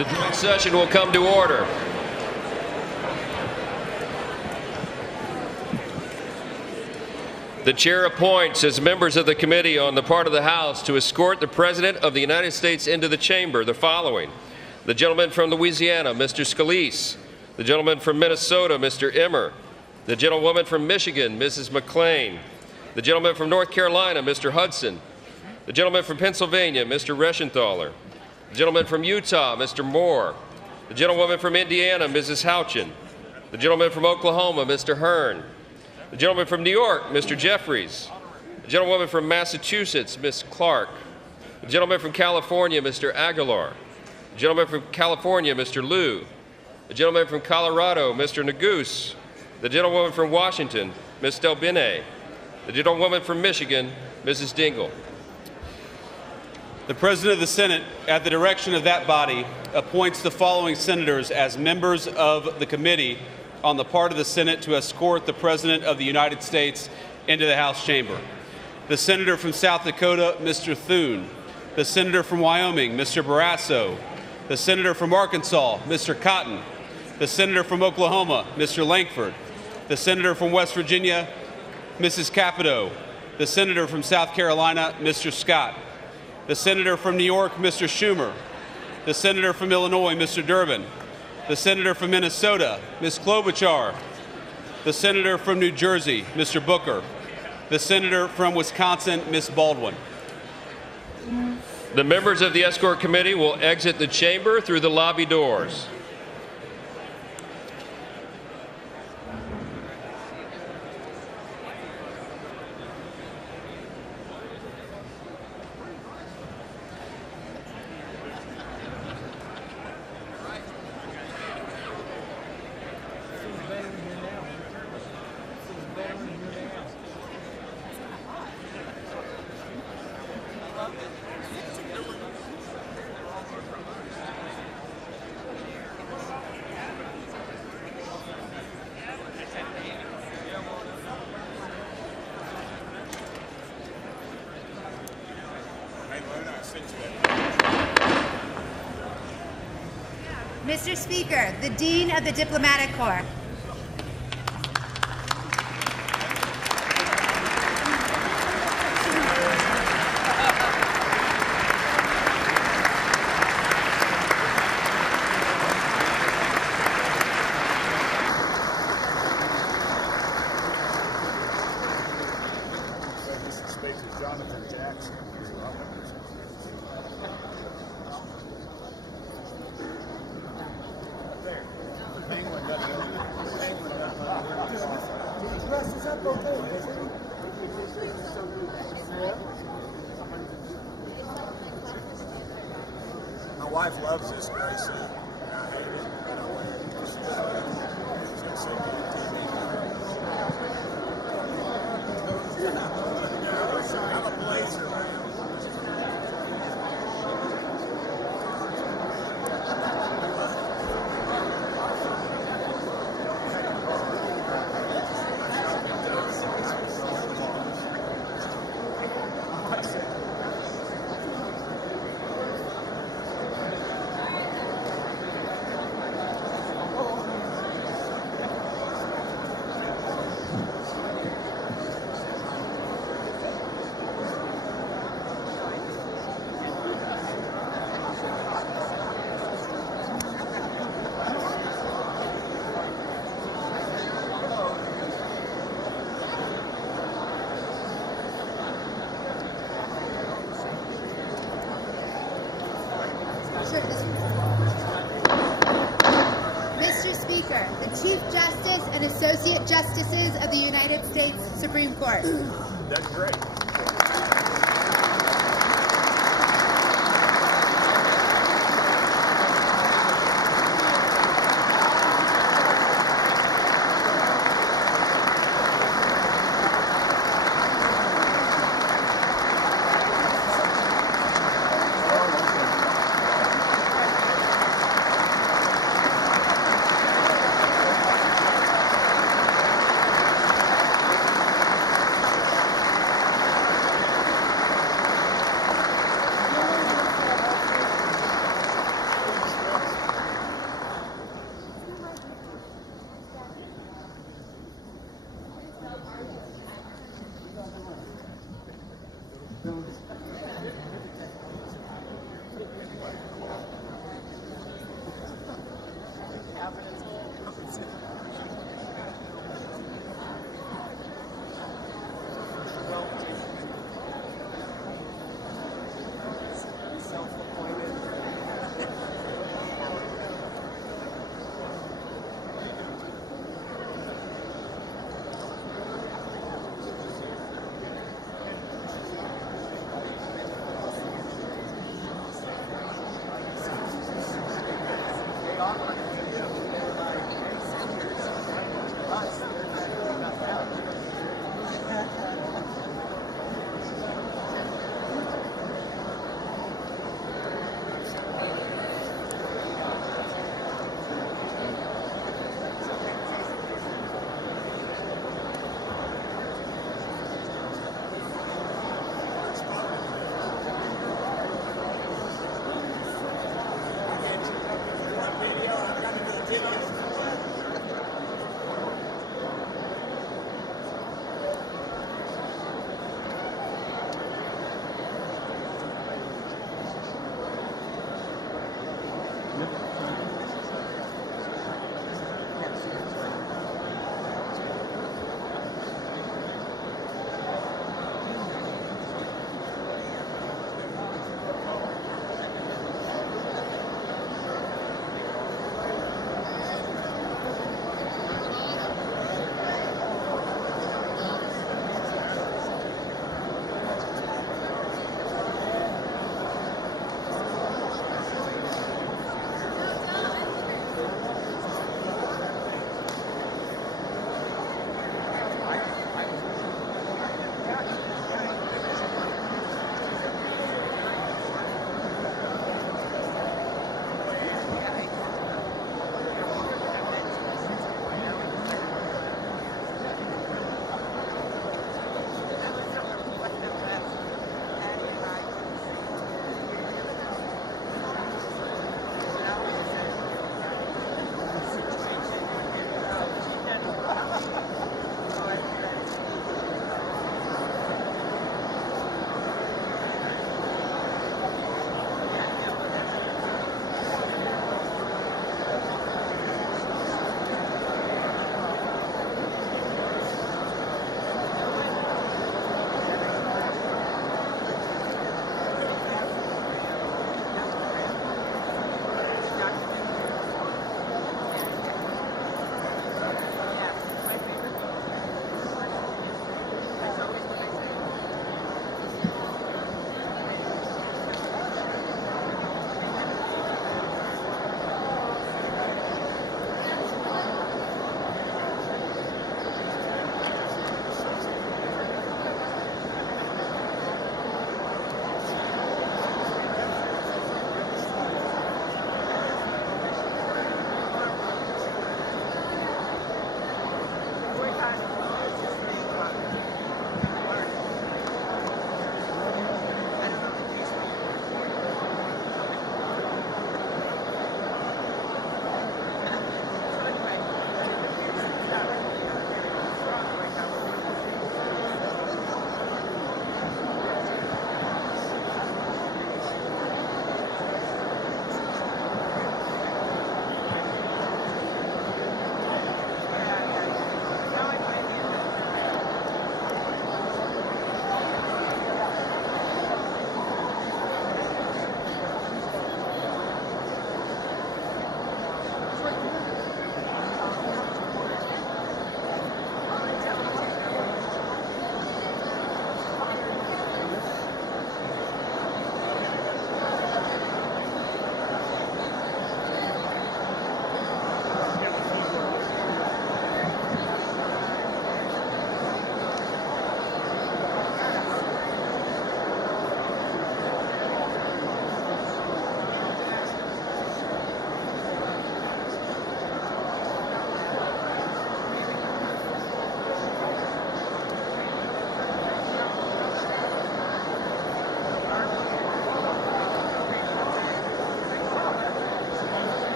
The joint session will come to order. The chair appoints as members of the committee on the part of the House to escort the President of the United States into the chamber the following: the gentleman from Louisiana, Mr. Scalise; the gentleman from Minnesota, Mr. Emmer; the gentlewoman from Michigan, Mrs. McClain; the gentleman from North Carolina, Mr. Hudson; the gentleman from Pennsylvania, Mr. Reschenthaler; the gentleman from Utah, Mr. Moore; the gentlewoman from Indiana, Mrs. Houchin; the gentleman from Oklahoma, Mr. Hearn; the gentleman from New York, Mr. Jeffries; the gentlewoman from Massachusetts, Ms. Clark; the gentleman from California, Mr. Aguilar; the gentleman from California, Mr. Liu; the gentleman from Colorado, Mr. Neguse; the gentlewoman from Washington, Ms. Delbene; the gentlewoman from Michigan, Mrs. Dingell. The President of the Senate, at the direction of that body, appoints the following senators as members of the committee on the part of the Senate to escort the President of the United States into the House chamber: the Senator from South Dakota, Mr. Thune; the Senator from Wyoming, Mr. Barrasso; the Senator from Arkansas, Mr. Cotton; the Senator from Oklahoma, Mr. Lankford; the Senator from West Virginia, Mrs. Capito; the Senator from South Carolina, Mr. Scott; the Senator from New York, Mr. Schumer; the Senator from Illinois, Mr. Durbin; the Senator from Minnesota, Ms. Klobuchar; the Senator from New Jersey, Mr. Booker; the Senator from Wisconsin, Ms. Baldwin. The members of the Escort Committee will exit the chamber through the lobby doors. Mr. Speaker, the Dean of the Diplomatic Corps. My wife loves this race. I hate it. I don't want it. She's gonna sit here on TV. I'm a blazer, man. Mr. Speaker, the Chief Justice and Associate Justices of the United States Supreme Court. That's great.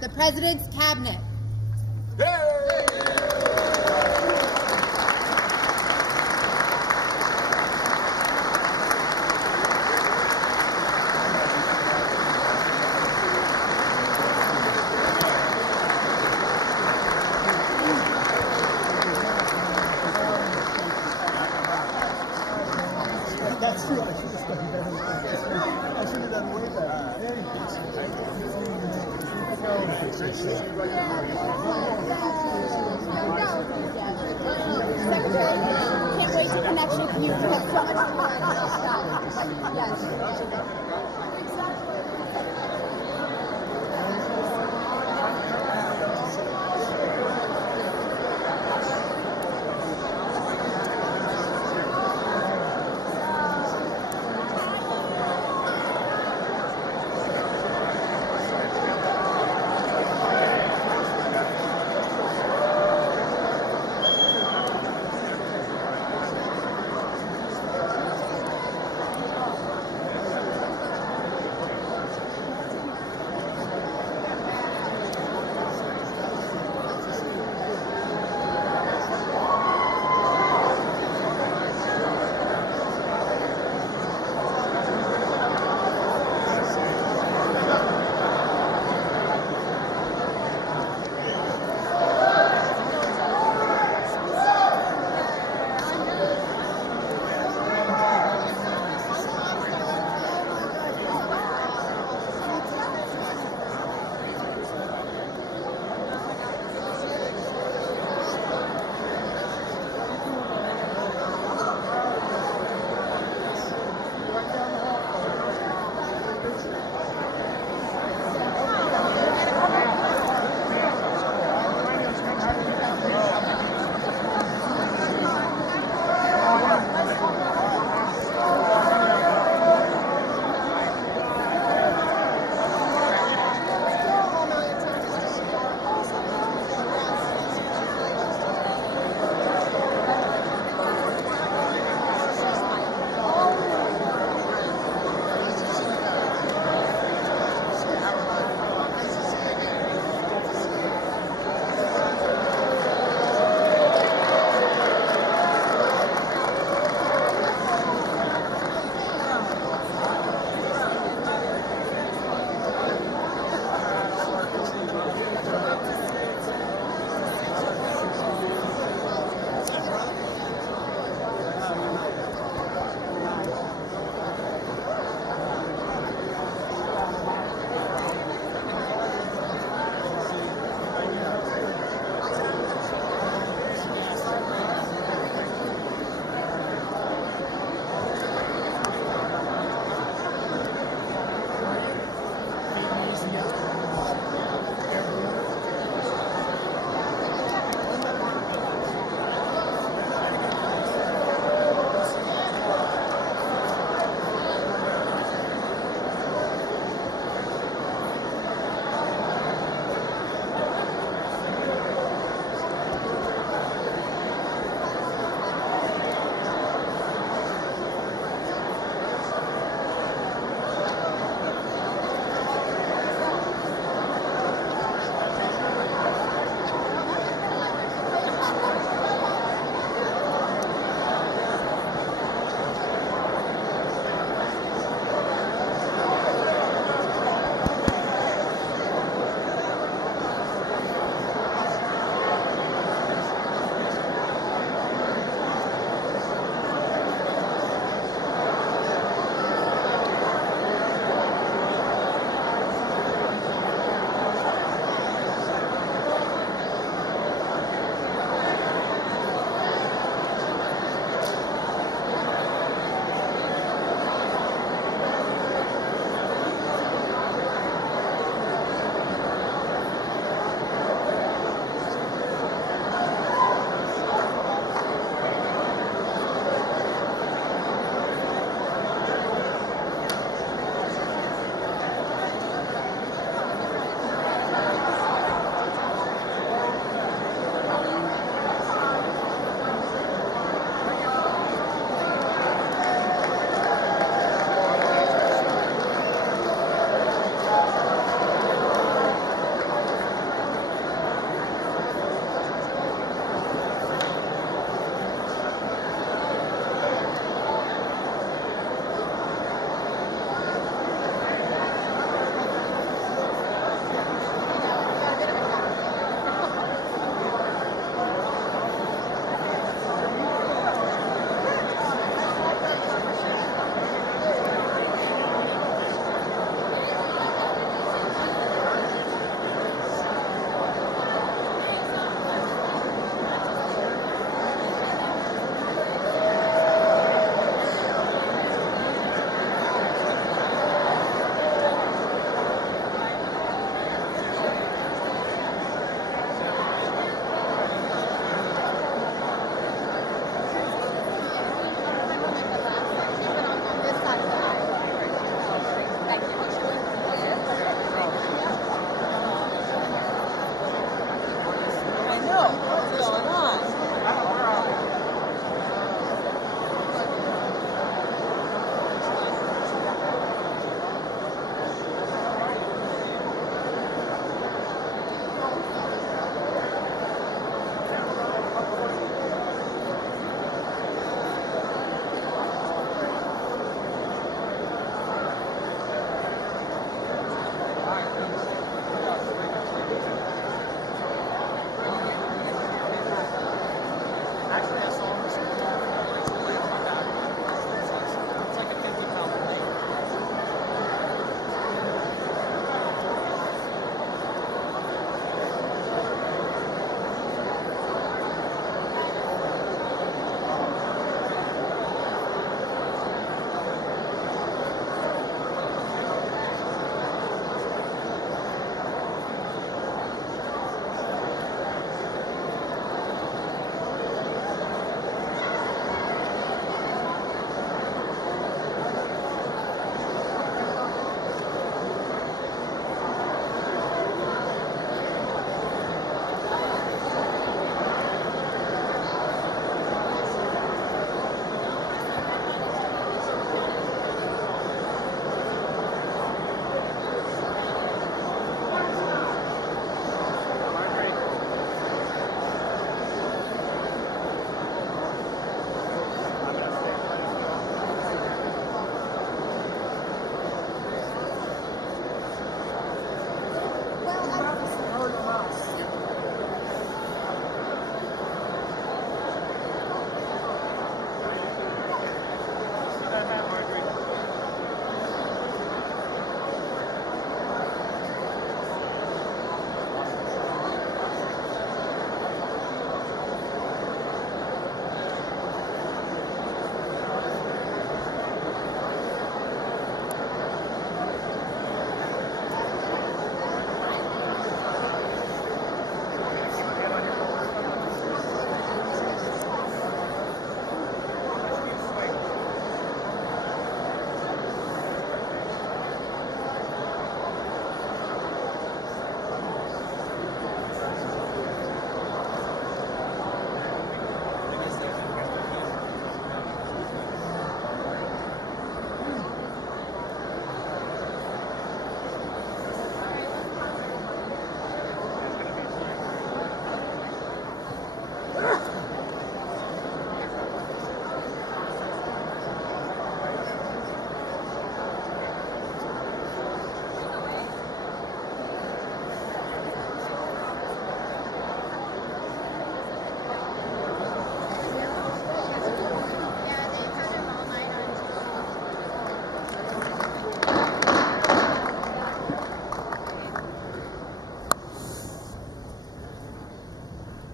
the President's Cabinet. That's true. I should have done way Secretary, can't wait to connect with you. You have so much more. Yes.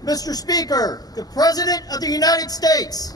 Mr. Speaker, the President of the United States.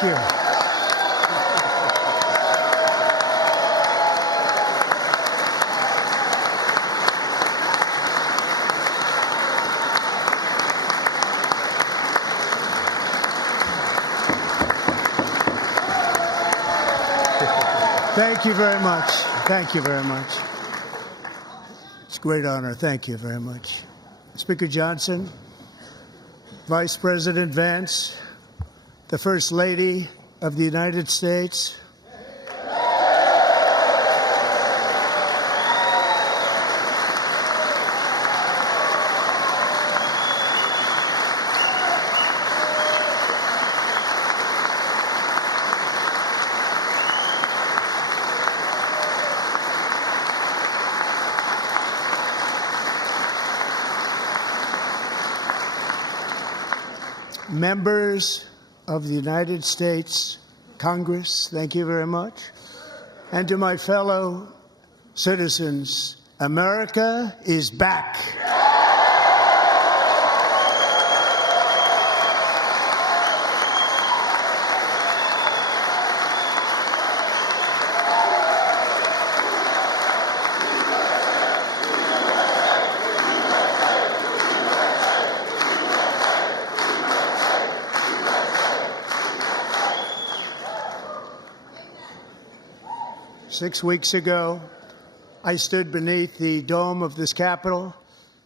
Thank you. Thank you very much. Thank you very much. It's a great honor. Thank you very much. Speaker Johnson, Vice President Vance, the First Lady of the United States, members of the United States Congress, thank you very much. And to my fellow citizens, America is back. 6 weeks ago, I stood beneath the dome of this Capitol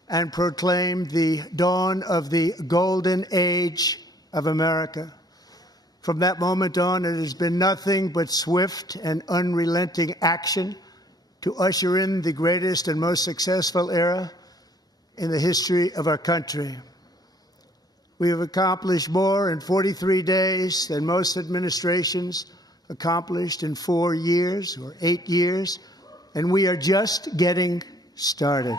and proclaimed the dawn of the golden age of America. From that moment on, it has been nothing but swift and unrelenting action to usher in the greatest and most successful era in the history of our country. We have accomplished more in 43 days than most administrations accomplished in 4 years or 8 years, and we are just getting started.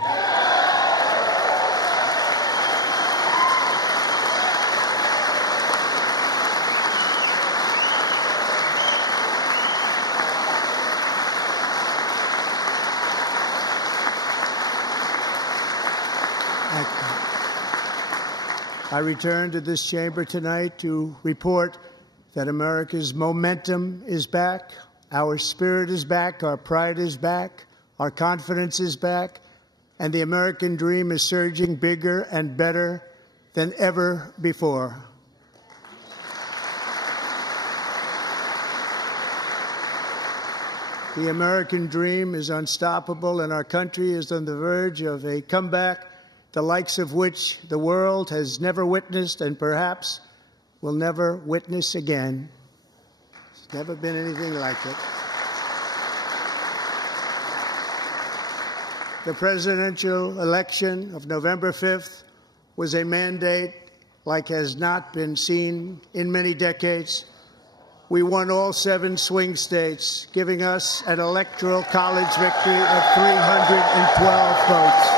I return to this chamber tonight to report that America's momentum is back, our spirit is back, our pride is back, our confidence is back, and the American dream is surging bigger and better than ever before. The American dream is unstoppable, and our country is on the verge of a comeback, the likes of which the world has never witnessed and perhaps will never witness again. There's never been anything like it. The presidential election of November 5th was a mandate like has not been seen in many decades. We won all 7 swing states, giving us an electoral college victory of 312 votes.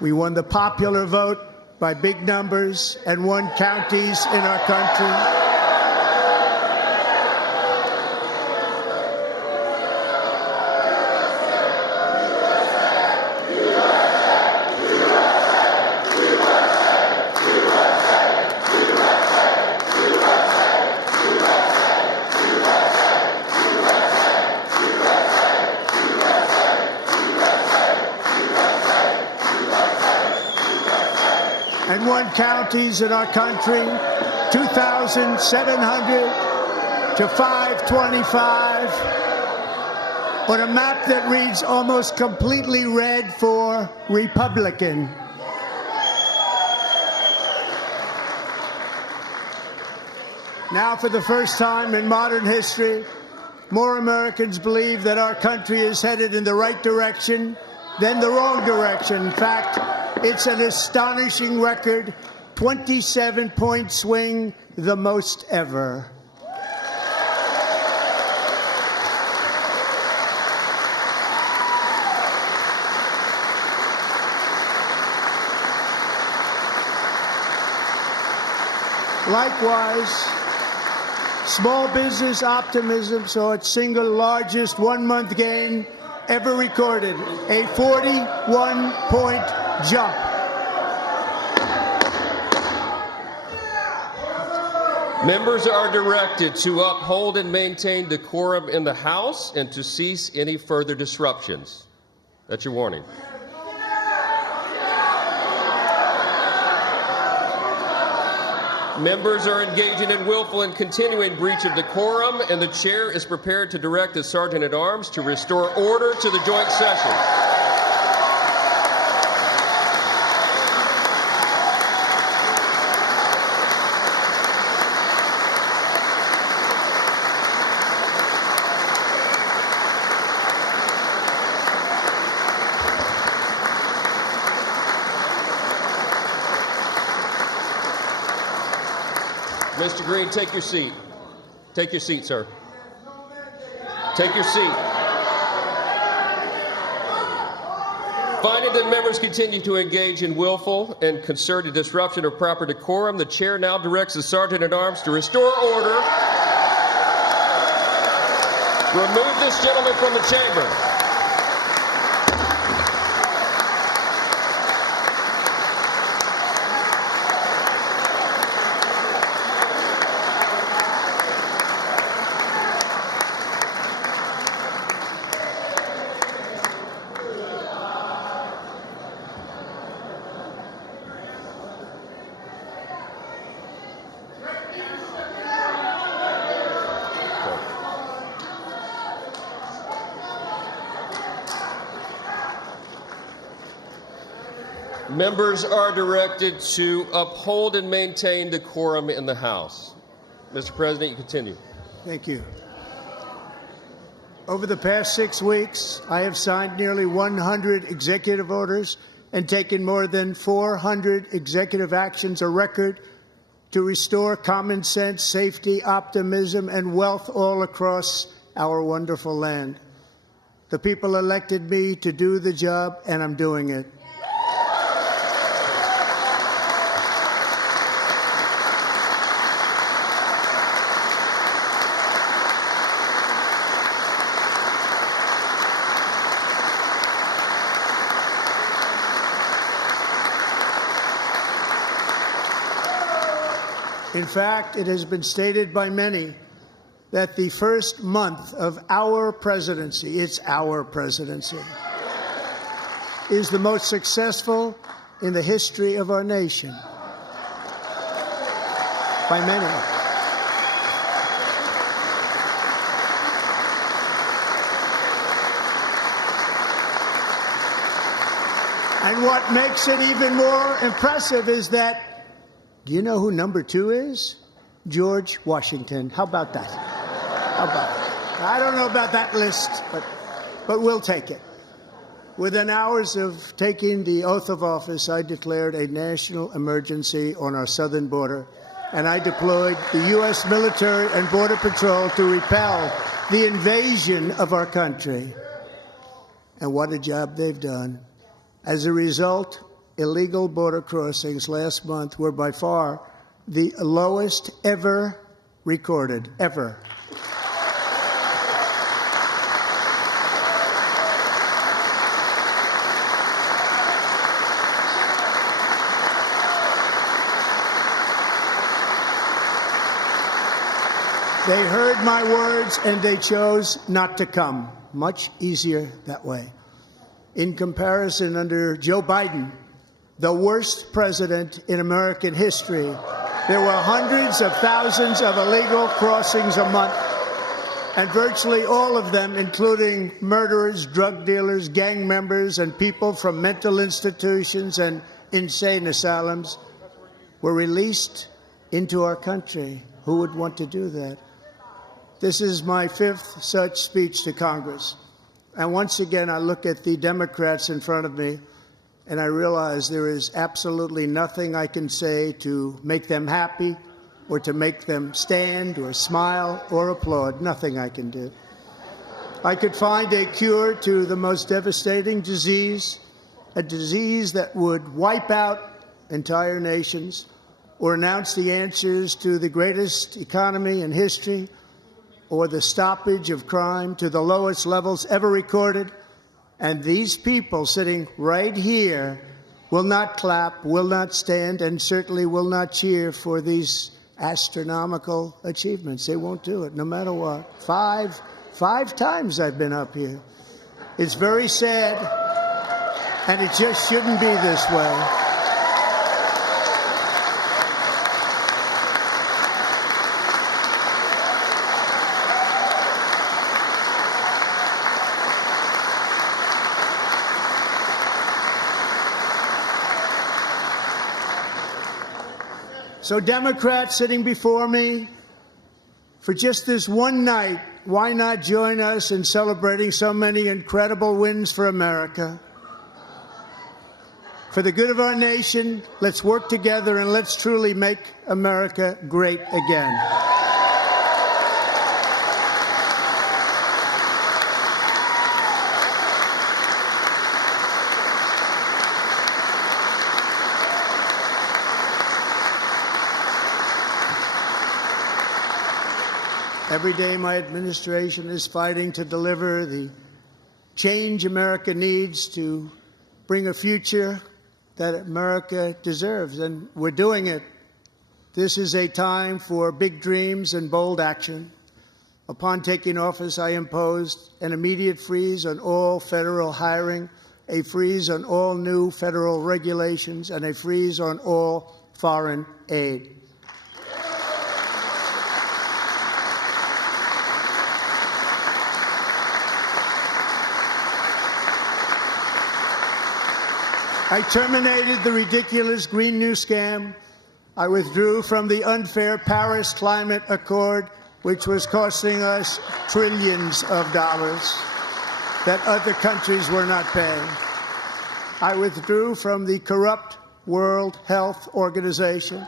We won the popular vote by big numbers and won counties in our country. And won counties in our country, 2,700 to 525, on a map that reads almost completely red for Republican. Now, for the first time in modern history, more Americans believe that our country is headed in the right direction than the wrong direction. In fact, it's an astonishing record, 27-point swing, the most ever. Likewise, Small business optimism saw its single largest one-month gain ever recorded, a 41-point jump. Members are directed to uphold and maintain decorum in the House and to cease any further disruptions. That's your warning. Members are engaging in willful and continuing breach of decorum, and the chair is prepared to direct the Sergeant-at-Arms to restore order to the joint session. Mr. Green, take your seat. Take your seat, sir. Take your seat. Finding that members continue to engage in willful and concerted disruption of proper decorum, the chair now directs the Sergeant-at-Arms to restore order. Remove this gentleman from the chamber. Members are directed to uphold and maintain decorum in the House. Mr. President, you continue. Thank you. Over the past 6 weeks, I have signed nearly 100 executive orders and taken more than 400 executive actions, a record to restore common sense, safety, optimism, and wealth all across our wonderful land. The people elected me to do the job, and I'm doing it. In fact, it has been stated by many that the first month of our presidency, it's our presidency, is the most successful in the history of our nation. By many. And what makes it even more impressive is that, do you know who number 2 is? George Washington. How about that? How about that? I don't know about that list, but we'll take it. Within hours of taking the oath of office, I declared a national emergency on our southern border, and I deployed the U.S. military and Border Patrol to repel the invasion of our country. And what a job they've done. As a result, illegal border crossings last month were by far the lowest ever recorded, ever. They heard my words and they chose not to come. Much easier that way. In comparison, under Joe Biden, the worst president in American history, there were hundreds of thousands of illegal crossings a month, and virtually all of them, including murderers, drug dealers, gang members, and people from mental institutions and insane asylums, were released into our country. Who would want to do that? This is my 5th such speech to Congress. And once again, I look at the Democrats in front of me, and I realize there is absolutely nothing I can say to make them happy or to make them stand or smile or applaud. Nothing I can do. I could find a cure to the most devastating disease, a disease that would wipe out entire nations, or announce the answers to the greatest economy in history or the stoppage of crime to the lowest levels ever recorded. And these people sitting right here will not clap, will not stand, and certainly will not cheer for these astronomical achievements. They won't do it, no matter what. Five times I've been up here. It's very sad, and it just shouldn't be this way. So Democrats sitting before me, for just this one night, why not join us in celebrating so many incredible wins for America? For the good of our nation, let's work together and let's truly make America great again. Every day, my administration is fighting to deliver the change America needs to bring a future that America deserves, and we're doing it. This is a time for big dreams and bold action. Upon taking office, I imposed an immediate freeze on all federal hiring, a freeze on all new federal regulations, and a freeze on all foreign aid. I terminated the ridiculous Green New Scam. I withdrew from the unfair Paris Climate Accord, which was costing us trillions of dollars that other countries were not paying. I withdrew from the corrupt World Health Organization.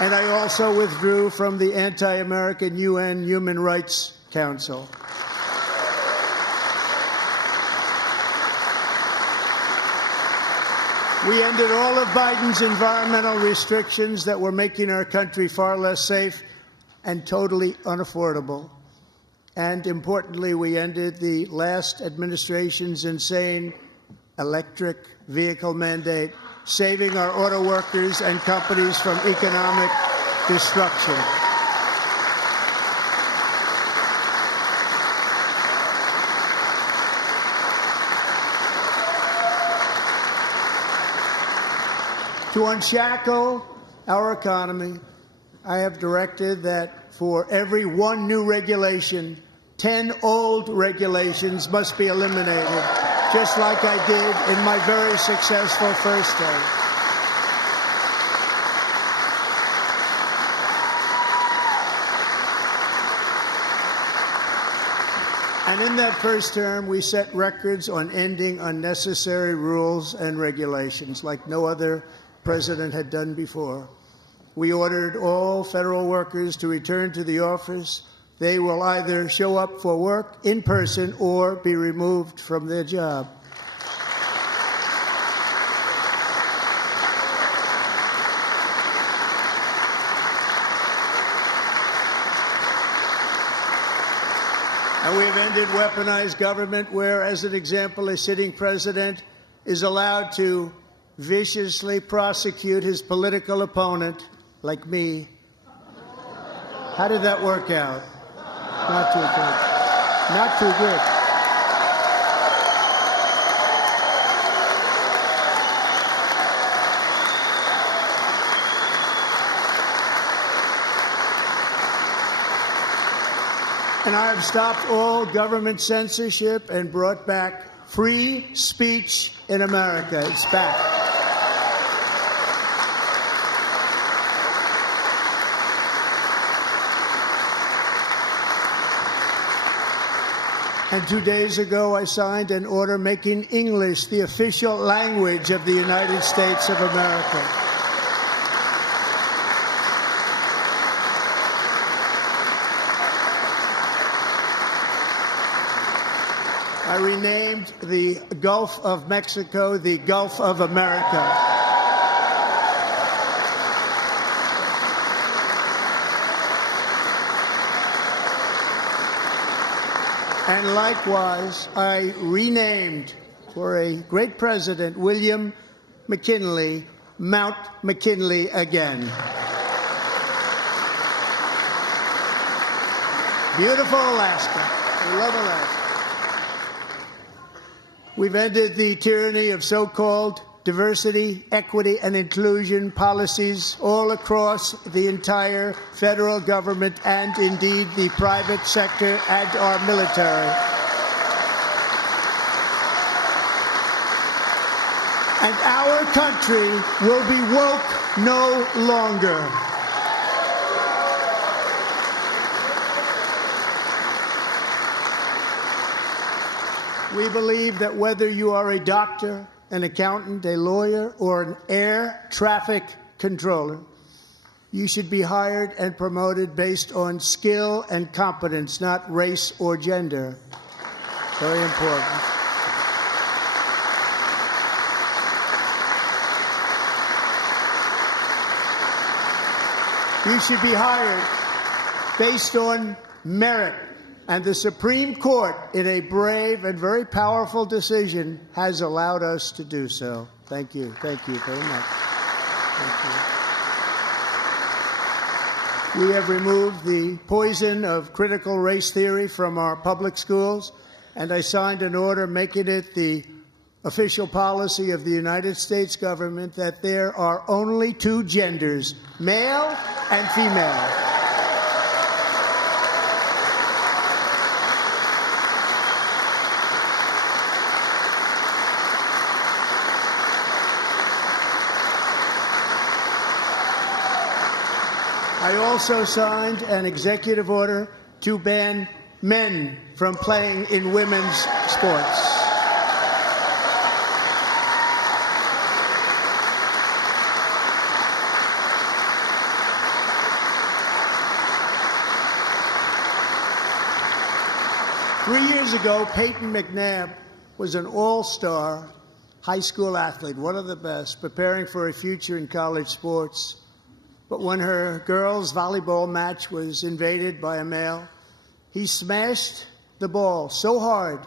And I also withdrew from the anti-American UN Human Rights Council. We ended all of Biden's environmental restrictions that were making our country far less safe and totally unaffordable. And importantly, we ended the last administration's insane electric vehicle mandate, saving our auto workers and companies from economic destruction. To unshackle our economy, I have directed that for every one new regulation, 10 old regulations must be eliminated, just like I did in my very successful first term. And in that first term, we set records on ending unnecessary rules and regulations like no other president had done before. We ordered all federal workers to return to the office. They will either show up for work in person or be removed from their job. And we have ended weaponized government where, as an example, a sitting president is allowed to viciously prosecute his political opponent, like me. How did that work out? Not too good. Not too good. And I have stopped all government censorship and brought back free speech in America. It's back. And 2 days ago, I signed an order making English the official language of the United States of America. I renamed the Gulf of Mexico the Gulf of America. And likewise, I renamed, for a great president, William McKinley, Mount McKinley again. Beautiful Alaska. We love Alaska. We've ended the tyranny of so-called diversity, equity, and inclusion policies all across the entire federal government and indeed the private sector and our military. And our country will be woke no longer. We believe that whether you are a doctor, an accountant, a lawyer, or an air traffic controller, you should be hired and promoted based on skill and competence, not race or gender. Very important. You should be hired based on merit. And the Supreme Court, in a brave and very powerful decision, has allowed us to do so. Thank you. Thank you very much. Thank you. We have removed the poison of critical race theory from our public schools, and I signed an order making it the official policy of the United States government that there are only two genders, male and female. I also signed an executive order to ban men from playing in women's sports. Three years ago, Peyton McNabb was an all-star high school athlete, one of the best, preparing for a future in college sports. But when her girls' volleyball match was invaded by a male, he smashed the ball so hard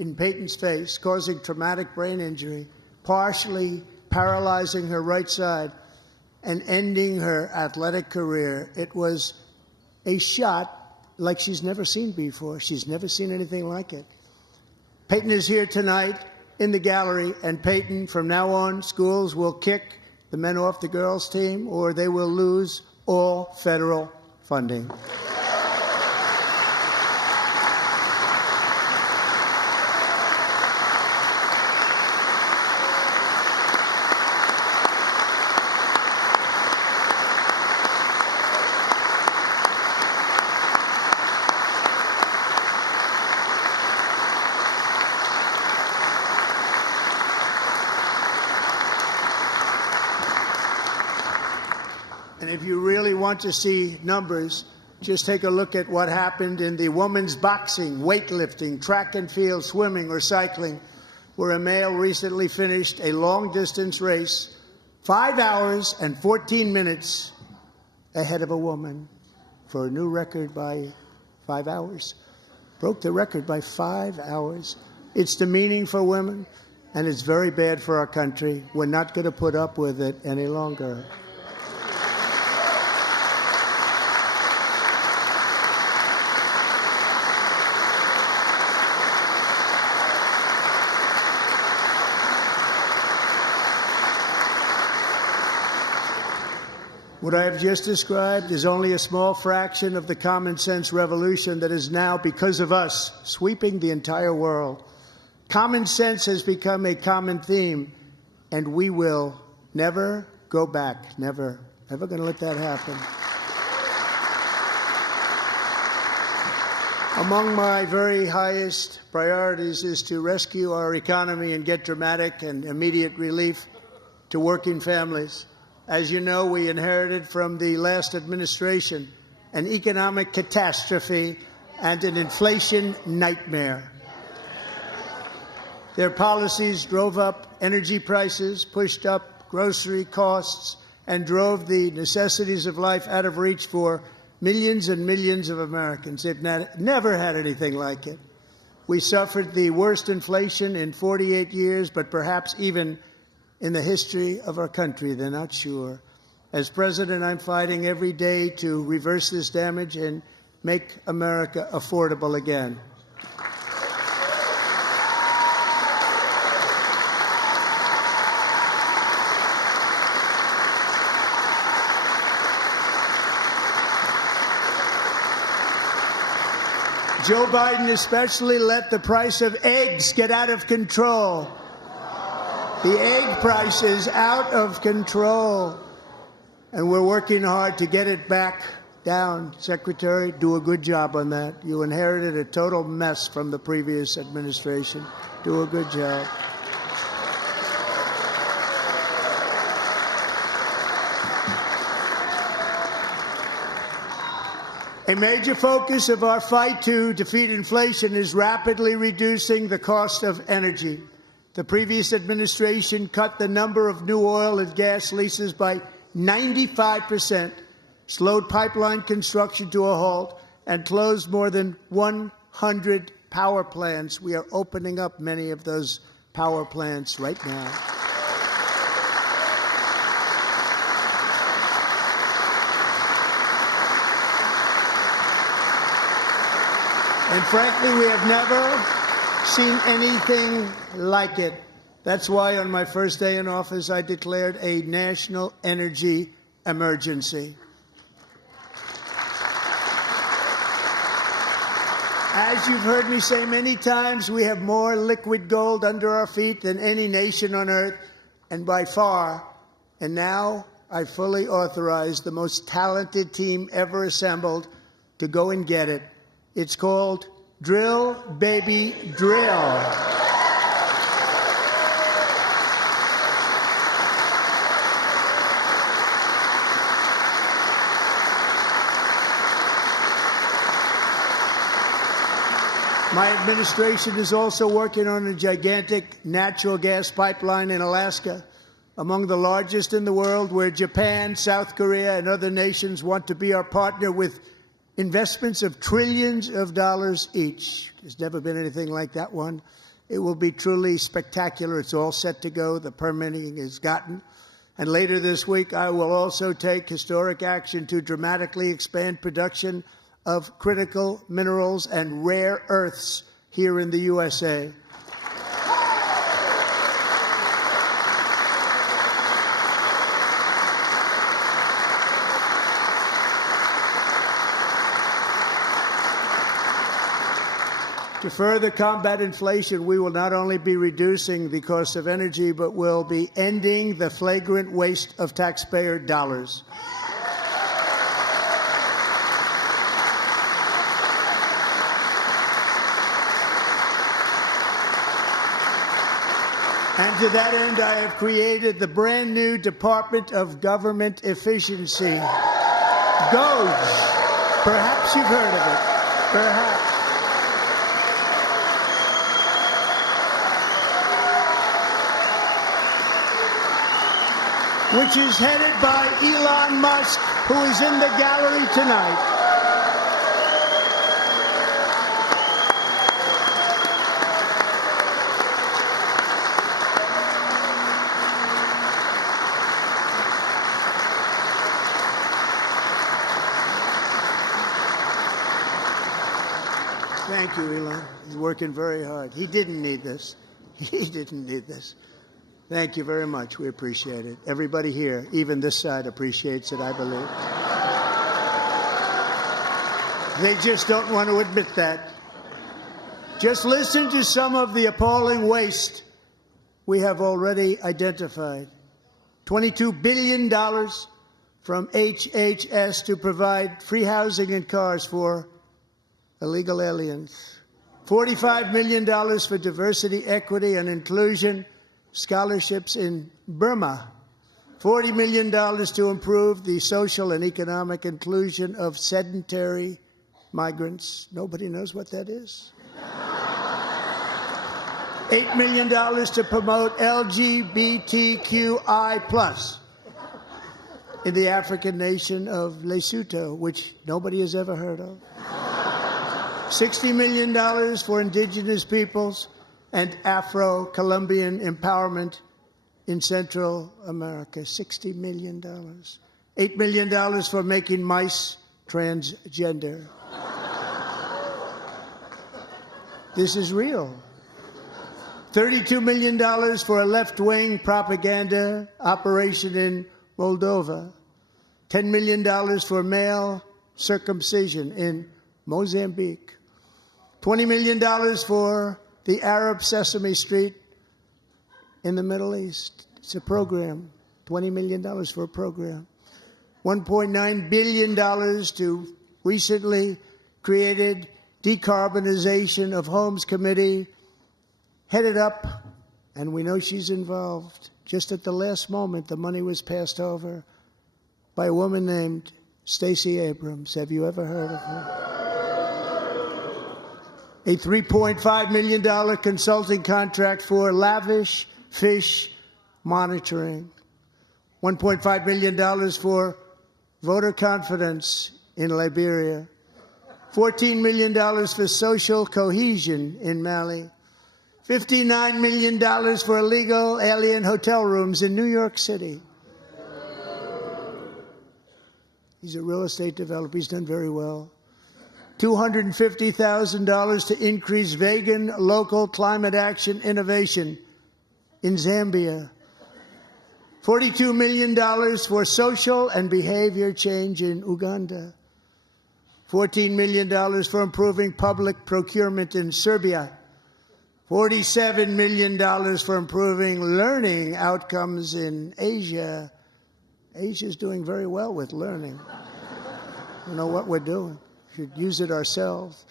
in Peyton's face, causing traumatic brain injury, partially paralyzing her right side, and ending her athletic career. It was a shot like she's never seen before. She's never seen anything like it. Peyton is here tonight in the gallery, and Peyton, from now on, schools will kick the men off the girls' team, or they will lose all federal funding. And if you really want to see numbers, just take a look at what happened in the women's boxing, weightlifting, track and field, swimming, or cycling, where a male recently finished a long-distance race 5 hours and 14 minutes ahead of a woman for a new record by 5 hours. Broke the record by 5 hours. It's demeaning for women, and it's very bad for our country. We're not going to put up with it any longer. What I have just described is only a small fraction of the common sense revolution that is now, because of us, sweeping the entire world. Common sense has become a common theme, and we will never go back. Never. Never going to let that happen. Among my very highest priorities is to rescue our economy and get dramatic and immediate relief to working families. As you know, we inherited from the last administration an economic catastrophe and an inflation nightmare. Their policies drove up energy prices, pushed up grocery costs, and drove the necessities of life out of reach for millions and millions of Americans. They've never had anything like it. We suffered the worst inflation in 48 years, but perhaps even in the history of our country. They're not sure. As president, I'm fighting every day to reverse this damage and make America affordable again. Joe Biden especially let the price of eggs get out of control. The egg price is out of control, and we're working hard to get it back down. Secretary, do a good job on that. You inherited a total mess from the previous administration. Do a good job. A major focus of our fight to defeat inflation is rapidly reducing the cost of energy. The previous administration cut the number of new oil and gas leases by 95%, slowed pipeline construction to a halt, and closed more than 100 power plants. We are opening up many of those power plants right now. And frankly, we have never seen anything like it. That's why on my first day in office, I declared a national energy emergency. As you've heard me say many times, we have more liquid gold under our feet than any nation on earth, and by far. And now I fully authorize the most talented team ever assembled to go and get it. It's called Drill, Baby, Drill. My administration is also working on a gigantic natural gas pipeline in Alaska, among the largest in the world, where Japan, South Korea, and other nations want to be our partner with investments of trillions of dollars each. There's never been anything like that one. It will be truly spectacular. It's all set to go. The permitting is gotten. And later this week, I will also take historic action to dramatically expand production of critical minerals and rare earths here in the USA. To further combat inflation, we will not only be reducing the cost of energy, but will be ending the flagrant waste of taxpayer dollars. And to that end, I have created the brand new Department of Government Efficiency, DOGE. Perhaps you've heard of it. Perhaps. Which is headed by Elon Musk, who is in the gallery tonight. Thank you, Elon. He's working very hard. He didn't need this. He didn't need this. Thank you very much. We appreciate it. Everybody here, even this side, appreciates it, I believe. They just don't want to admit that. Just listen to some of the appalling waste we have already identified. $22 billion from HHS to provide free housing and cars for illegal aliens. $45 million for diversity, equity, and inclusion scholarships in Burma. $40 million to improve the social and economic inclusion of sedentary migrants. Nobody knows what that is. $8 million to promote LGBTQI+ in the African nation of Lesotho, which nobody has ever heard of. $60 million for indigenous peoples and Afro-Colombian empowerment in Central America. $60 million. $8 million for making mice transgender. This is real. $32 million for a left-wing propaganda operation in Moldova. $10 million for male circumcision in Mozambique. $20 million for the Arab Sesame Street in the Middle East. It's a program. $20 million for a program. $1.9 billion to recently created Decarbonization of Homes Committee, headed up, and we know she's involved. Just at the last moment, the money was passed over by a woman named Stacey Abrams. Have you ever heard of her? A $3.5 million consulting contract for lavish fish monitoring. $1.5 million for voter confidence in Liberia. $14 million for social cohesion in Mali. $59 million for illegal alien hotel rooms in New York City. He's a real estate developer. He's done very well. $250,000 to increase vegan local climate action innovation in Zambia. $42 million for social and behavior change in Uganda. $14 million for improving public procurement in Serbia. $47 million for improving learning outcomes in Asia. Asia's doing very well with learning. I don't know what we're doing. We should use it ourselves.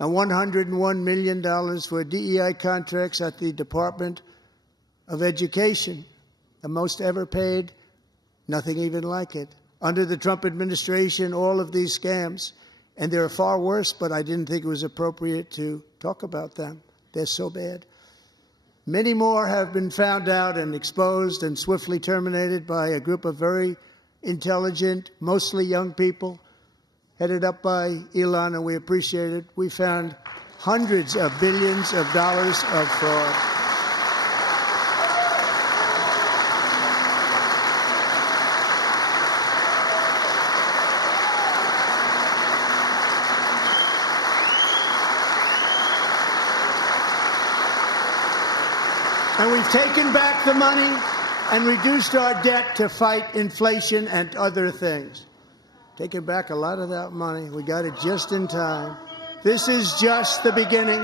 And $101 million for DEI contracts at the Department of Education. The most ever paid, nothing even like it. Under the Trump administration, all of these scams, and they're far worse, but I didn't think it was appropriate to talk about them. They're so bad. Many more have been found out and exposed and swiftly terminated by a group of very intelligent, mostly young people, headed up by Elon, and we appreciate it. We found hundreds of billions of dollars of fraud. And we've taken back the money and reduced our debt to fight inflation and other things. Taken back a lot of that money. We got it just in time. This is just the beginning.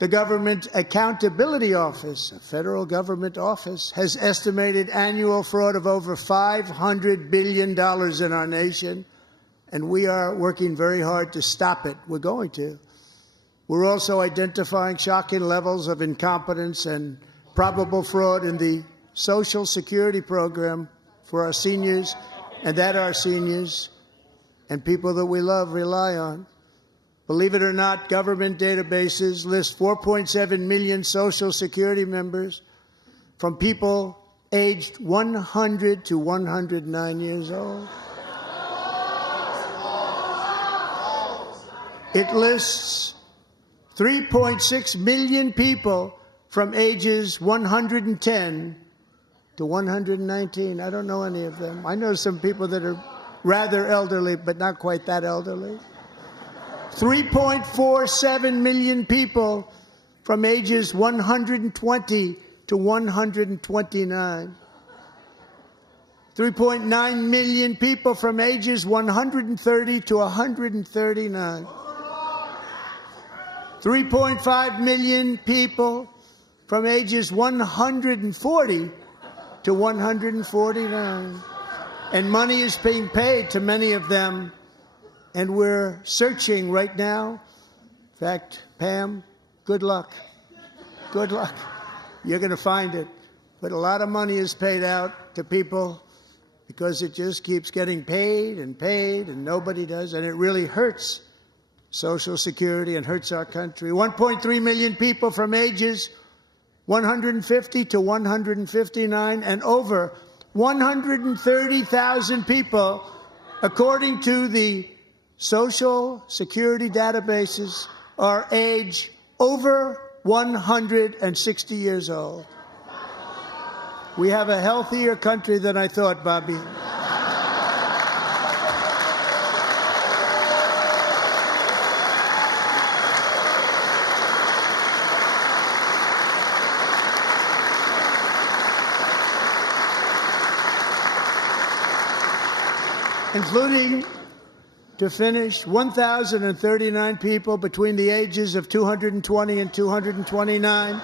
The Government Accountability Office, a federal government office, has estimated annual fraud of over $500 billion in our nation, and we are working very hard to stop it. We're going to. We're also identifying shocking levels of incompetence and probable fraud in the Social Security program for our seniors, and that our seniors and people that we love rely on. Believe it or not, government databases list 4.7 million Social Security members from people aged 100 to 109 years old. It lists 3.6 million people from ages 110 to 119. I don't know any of them. I know some people that are rather elderly, but not quite that elderly. 3.47 million people from ages 120 to 129. 3.9 million people from ages 130 to 139. 3.5 million people from ages 140 to 149. And money is being paid to many of them, and we're searching right now. In fact, Pam, good luck. Good luck. You're going to find it. But a lot of money is paid out to people because it just keeps getting paid, and nobody does, and it really hurts Social Security and hurts our country. 1.3 million people from ages 150 to 159, and over 130,000 people, according to the Social Security databases, are age over 160 years old. We have a healthier country than I thought, Bobby. Including, to finish, 1,039 people between the ages of 220 and 229,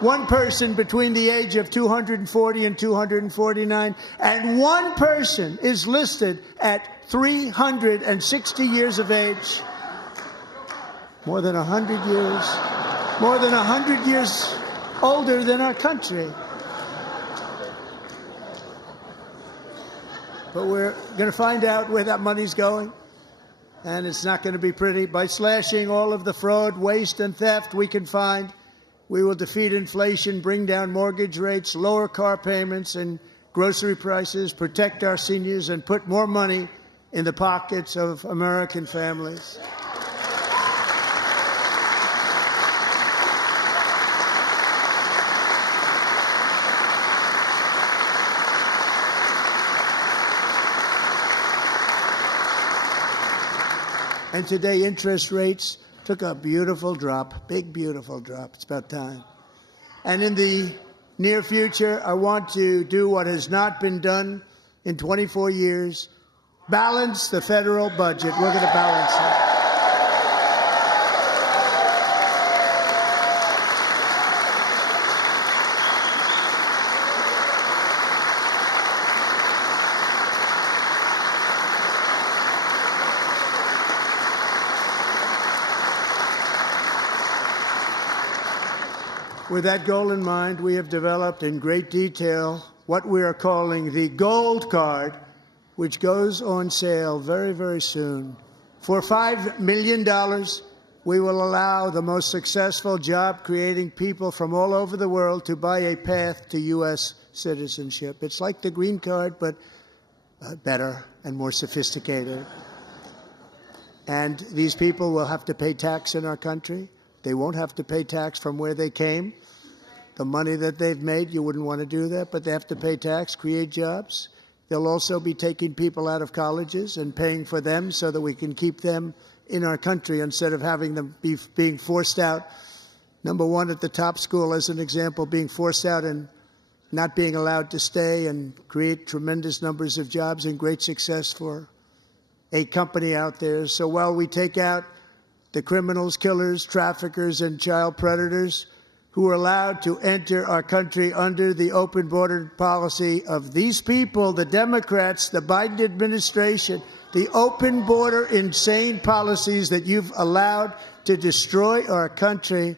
one person between the age of 240 and 249, and one person is listed at 360 years of age. More than 100 years older than our country. But we're going to find out where that money's going, and it's not going to be pretty. By slashing all of the fraud, waste, and theft we can find, we will defeat inflation, bring down mortgage rates, lower car payments and grocery prices, protect our seniors, and put more money in the pockets of American families. And today, interest rates took a beautiful drop, big, beautiful drop. It's about time. And in the near future, I want to do what has not been done in 24 years, balance the federal budget. We're going to balance it. With that goal in mind, we have developed in great detail what we are calling the Gold Card, which goes on sale very, very soon. For $5 million, we will allow the most successful job-creating people from all over the world to buy a path to U.S. citizenship. It's like the green card, but better and more sophisticated. And these people will have to pay tax in our country. They won't have to pay tax from where they came. The money that they've made, you wouldn't want to do that, but they have to pay tax, create jobs. They'll also be taking people out of colleges and paying for them so that we can keep them in our country instead of having them being forced out. Number one, at the top school, as an example, being forced out and not being allowed to stay and create tremendous numbers of jobs and great success for a company out there. So while we take out the criminals, killers, traffickers, and child predators who are allowed to enter our country under the open border policy of these people, the Democrats, the Biden administration, the open border insane policies that you've allowed to destroy our country,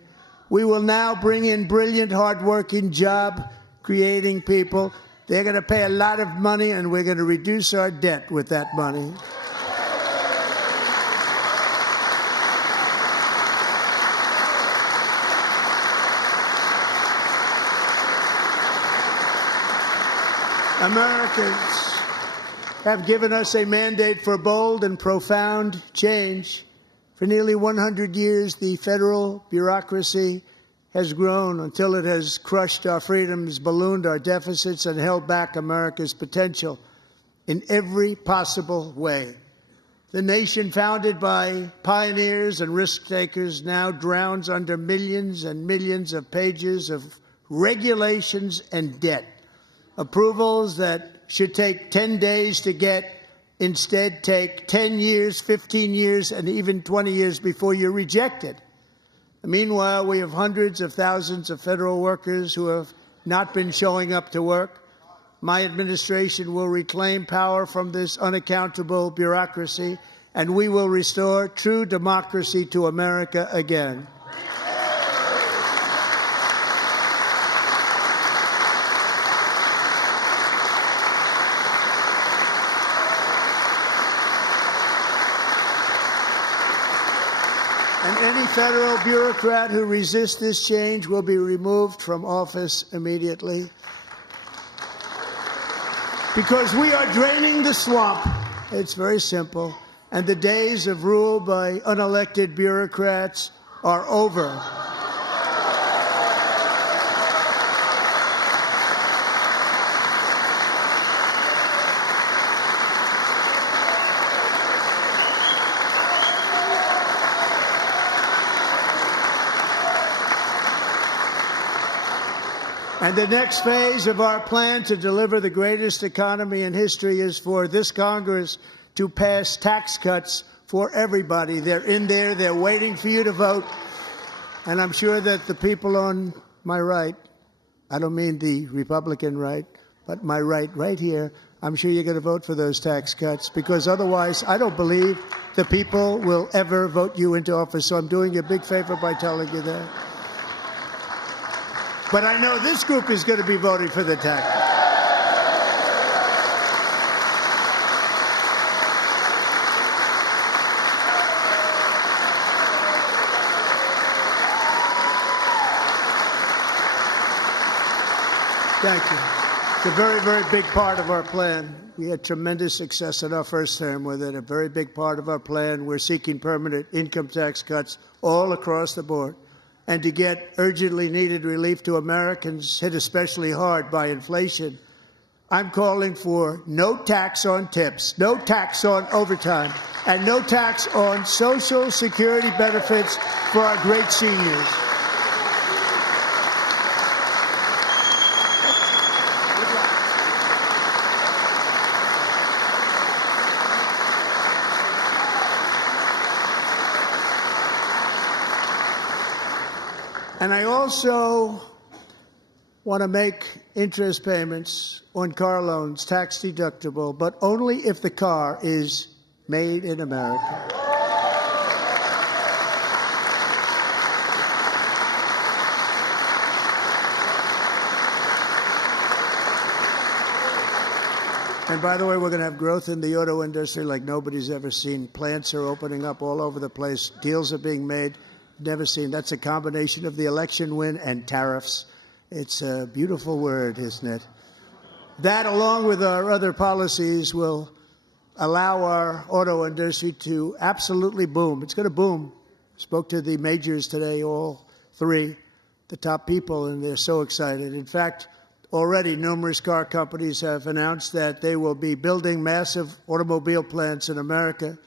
we will now bring in brilliant, hardworking, job-creating people. They're going to pay a lot of money, and we're going to reduce our debt with that money. Americans have given us a mandate for bold and profound change. For nearly 100 years, the federal bureaucracy has grown until it has crushed our freedoms, ballooned our deficits, and held back America's potential in every possible way. The nation founded by pioneers and risk-takers now drowns under millions and millions of pages of regulations and debt. Approvals that should take 10 days to get instead take 10 years, 15 years, and even 20 years before you're rejected. Meanwhile, we have hundreds of thousands of federal workers who have not been showing up to work. My administration will reclaim power from this unaccountable bureaucracy, and we will restore true democracy to America again. And any federal bureaucrat who resists this change will be removed from office immediately. Because we are draining the swamp. It's very simple. And the days of rule by unelected bureaucrats are over. And the next phase of our plan to deliver the greatest economy in history is for this Congress to pass tax cuts for everybody. They're in there. They're waiting for you to vote. And I'm sure that the people on my right, I don't mean the Republican right, but my right here, I'm sure you're going to vote for those tax cuts, because otherwise I don't believe the people will ever vote you into office. So I'm doing you a big favor by telling you that. But I know this group is going to be voting for the tax. Thank you. It's a very, very big part of our plan. We had tremendous success in our first term with it. A very big part of our plan. We're seeking permanent income tax cuts all across the board. And to get urgently needed relief to Americans hit especially hard by inflation, I'm calling for no tax on tips, no tax on overtime, and no tax on Social Security benefits for our great seniors. And I also want to make interest payments on car loans tax deductible, but only if the car is made in America. And by the way, we're going to have growth in the auto industry like nobody's ever seen. Plants are opening up all over the place. Deals are being made. Never seen. That's a combination of the election win and tariffs. It's a beautiful word, isn't it? That, along with our other policies, will allow our auto industry to absolutely boom. It's going to boom. Spoke to the majors today, all three, the top people, and they're so excited. In fact, already numerous car companies have announced that they will be building massive automobile plants in America,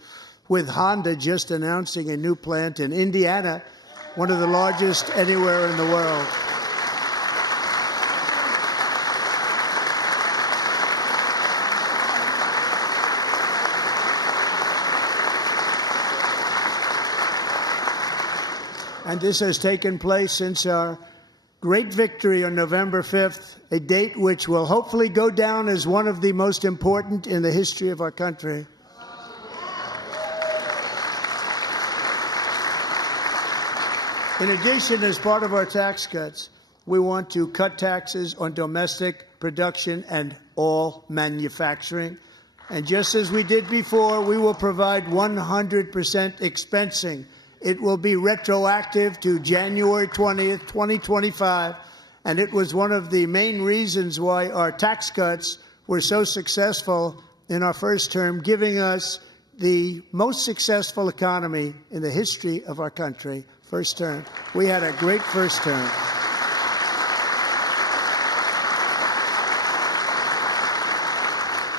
with Honda just announcing a new plant in Indiana, one of the largest anywhere in the world. And this has taken place since our great victory on November 5th, a date which will hopefully go down as one of the most important in the history of our country. In addition, as part of our tax cuts, we want to cut taxes on domestic production and all manufacturing. And just as we did before, we will provide 100% expensing. It will be retroactive to January 20th, 2025. And it was one of the main reasons why our tax cuts were so successful in our first term, giving us the most successful economy in the history of our country. First term. We had a great first term.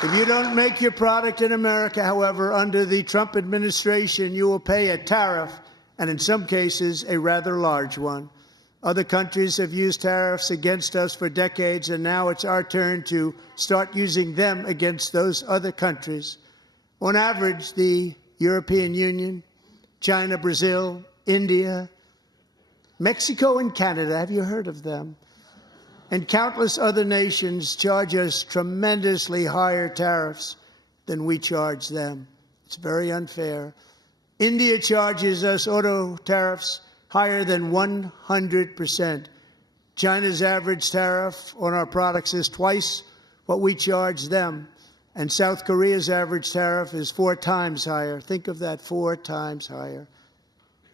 If you don't make your product in America, however, under the Trump administration, you will pay a tariff, and in some cases, a rather large one. Other countries have used tariffs against us for decades, and now it's our turn to start using them against those other countries. On average, the European Union, China, Brazil, India, Mexico, and Canada, have you heard of them? And countless other nations charge us tremendously higher tariffs than we charge them. It's very unfair. India charges us auto tariffs higher than 100%. China's average tariff on our products is twice what we charge them. And South Korea's average tariff is 4 times higher. Think of that, 4 times higher.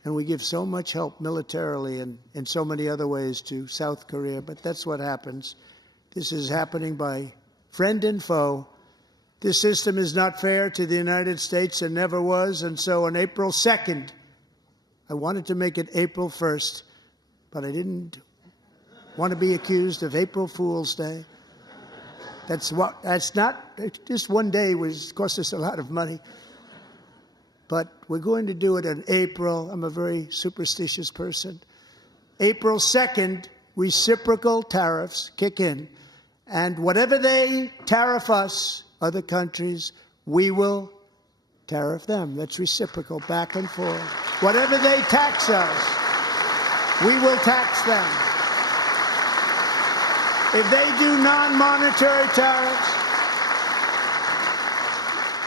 And we give so much help militarily and in so many other ways to South Korea, but that's what happens. This is happening by friend and foe. This system is not fair to the United States and never was, and so on April 2nd, I wanted to make it April 1st, but I didn't want to be accused of April Fool's Day. That's not, just one day cost us a lot of money. But we're going to do it in April. I'm a very superstitious person. April 2nd, reciprocal tariffs kick in. And whatever they tariff us, other countries, we will tariff them. That's reciprocal, back and forth. Whatever they tax us, we will tax them. If they do non-monetary tariffs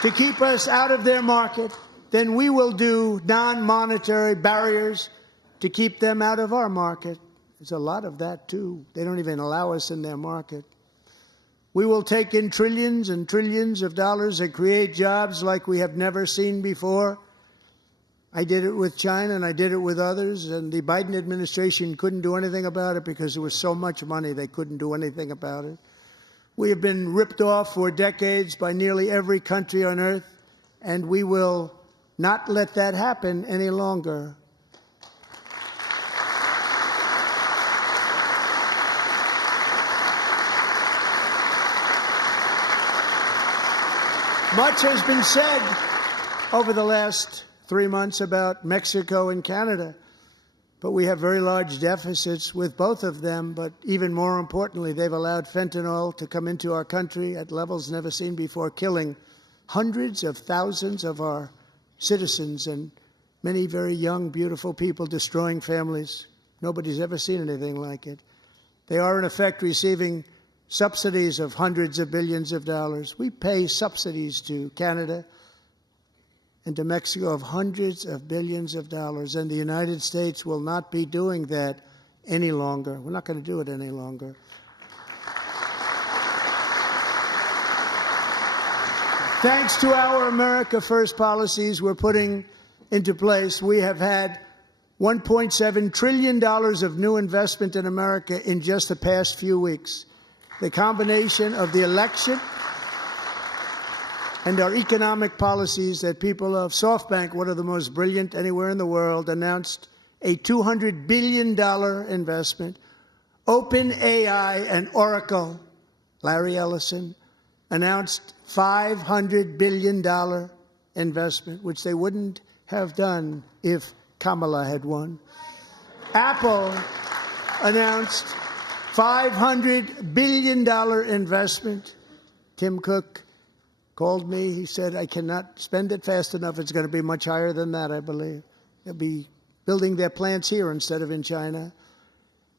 to keep us out of their market, then we will do non-monetary barriers to keep them out of our market. There's a lot of that, too. They don't even allow us in their market. We will take in trillions and trillions of dollars and create jobs like we have never seen before. I did it with China, and I did it with others, and the Biden administration couldn't do anything about it because there was so much money they couldn't do anything about it. We have been ripped off for decades by nearly every country on earth, and we will not let that happen any longer. Much has been said over the last 3 months about Mexico and Canada, but we have very large deficits with both of them. But even more importantly, they've allowed fentanyl to come into our country at levels never seen before, killing hundreds of thousands of our citizens and many very young, beautiful people, destroying families. Nobody's ever seen anything like it. They are, in effect, receiving subsidies of hundreds of billions of dollars. We pay subsidies to Canada and to Mexico of hundreds of billions of dollars, and the United States will not be doing that any longer. We're not going to do it any longer. Thanks to our America First policies we're putting into place, we have had $1.7 trillion of new investment in America in just the past few weeks. The combination of the election and our economic policies that people of SoftBank, one of the most brilliant anywhere in the world, announced a $200 billion investment. OpenAI and Oracle, Larry Ellison, announced $500 billion investment, which they wouldn't have done if Kamala had won. Apple announced $500 billion investment. Tim Cook called me. He said, I cannot spend it fast enough. It's going to be much higher than that, I believe. They'll be building their plants here instead of in China.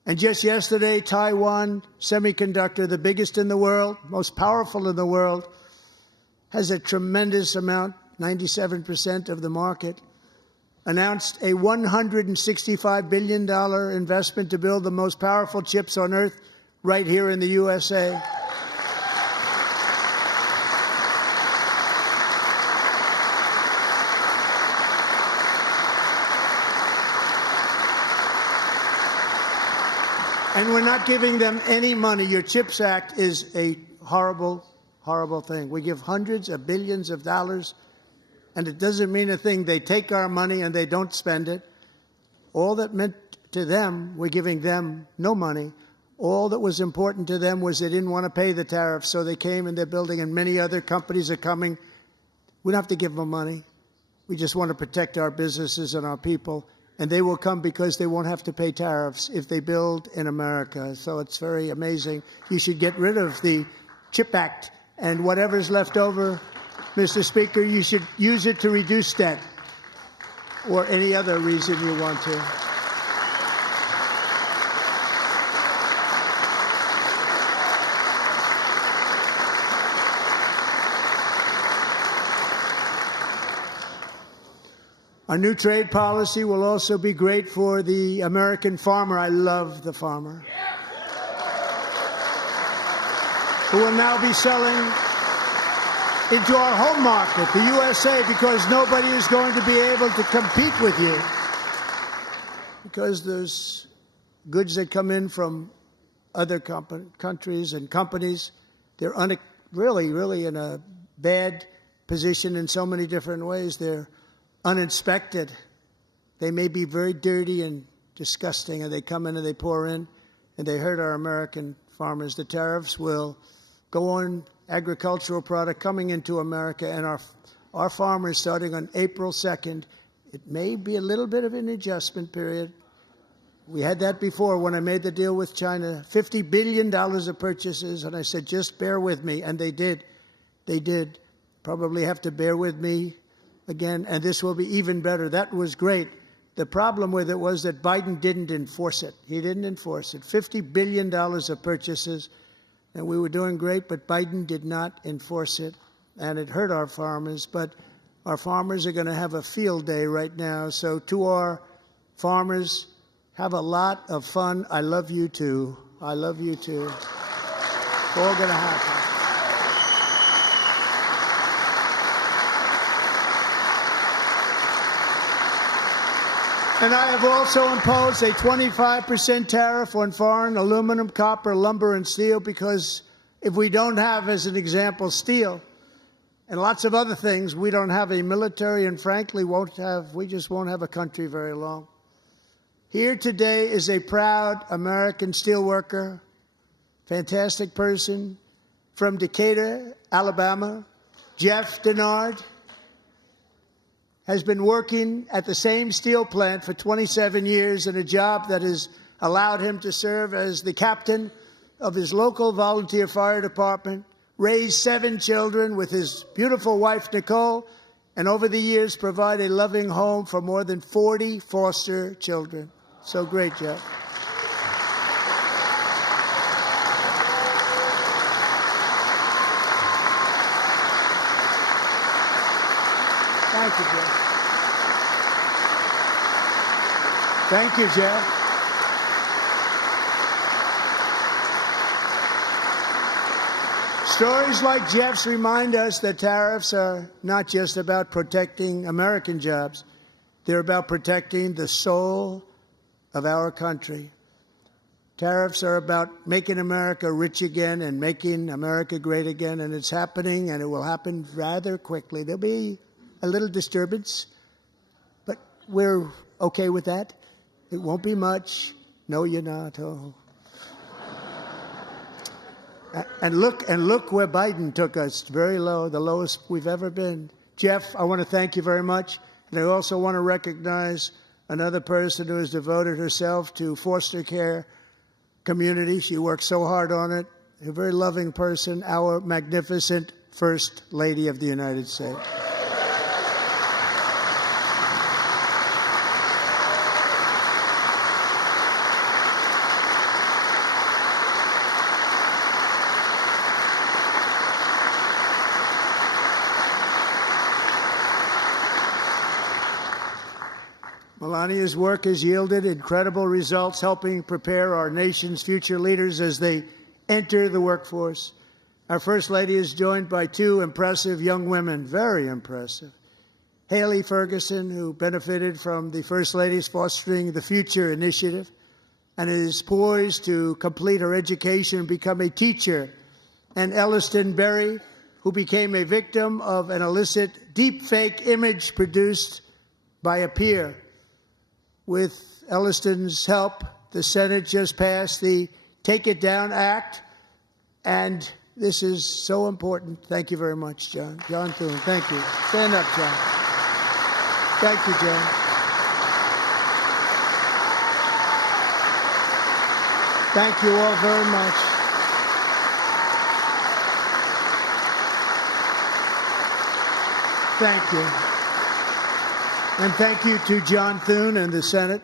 And just yesterday, Taiwan Semiconductor, the biggest in the world, most powerful in the world, has a tremendous amount, 97% of the market, announced a $165 billion investment to build the most powerful chips on earth right here in the USA. And we're not giving them any money. Your CHIPS Act is a horrible, horrible thing. We give hundreds of billions of dollars, and it doesn't mean a thing. They take our money and they don't spend it. All that meant to them, we're giving them no money. All that was important to them was they didn't want to pay the tariffs, so they came and they're building, and many other companies are coming. We don't have to give them money. We just want to protect our businesses and our people. And they will come because they won't have to pay tariffs if they build in America. So it's very amazing. You should get rid of the CHIP Act, and whatever's left over, Mr. Speaker, you should use it to reduce debt or any other reason you want to. Our new trade policy will also be great for the American farmer. I love the farmer, who will now be selling into our home market, the USA, because nobody is going to be able to compete with you. because there's goods that come in from other countries and companies. They're really in a bad position in so many different ways. They're uninspected. They may be very dirty and disgusting, and they come in and they pour in, and they hurt our American farmers. The tariffs will go on agricultural product coming into America, and our farmers, starting on April 2nd, it may be a little bit of an adjustment period. We had that before when I made the deal with China, $50 billion of purchases, and I said, just bear with me, and they did. They did. Probably have to bear with me again, and this will be even better. That was great. The problem with it was that Biden didn't enforce it. He didn't enforce it. $50 billion of purchases, and we were doing great, but Biden did not enforce it, and it hurt our farmers. But our farmers are going to have a field day right now. So to our farmers, have a lot of fun. I love you too. I love you too. It's all going to happen. And I have also imposed a 25% tariff on foreign aluminum, copper, lumber, and steel, because if we don't have, as an example, steel and lots of other things, we don't have a military, and frankly, we just won't have a country very long. Here today is a proud American steelworker, fantastic person from Decatur, Alabama, Jeff Denard. Has been working at the same steel plant for 27 years in a job that has allowed him to serve as the captain of his local volunteer fire department, raise 7 children with his beautiful wife, Nicole, and over the years provide a loving home for more than 40 foster children. So great, Jeff. Thank you, Jeff. Thank you, Jeff. Stories like Jeff's remind us that tariffs are not just about protecting American jobs. They're about protecting the soul of our country. Tariffs are about making America rich again and making America great again, and it's happening, and it will happen rather quickly. There'll be a little disturbance, but we're okay with that. It won't be much. No, you're not. Oh. And look where Biden took us. Very low, the lowest we've ever been. Jeff, I want to thank you very much. And I also want to recognize another person who has devoted herself to foster care community. She worked so hard on it. A very loving person, our magnificent First Lady of the United States. Melania's work has yielded incredible results, helping prepare our nation's future leaders as they enter the workforce. Our First Lady is joined by 2 impressive young women, very impressive. Haley Ferguson, who benefited from the First Lady's Fostering the Future initiative and is poised to complete her education and become a teacher. And Elliston Berry, who became a victim of an illicit deepfake image produced by a peer. With Elliston's help, the Senate just passed the Take It Down Act, and this is so important. Thank you very much, John. John Thune, thank you. Stand up, John. Thank you, John. Thank you all very much. Thank you. And thank you to John Thune and the Senate.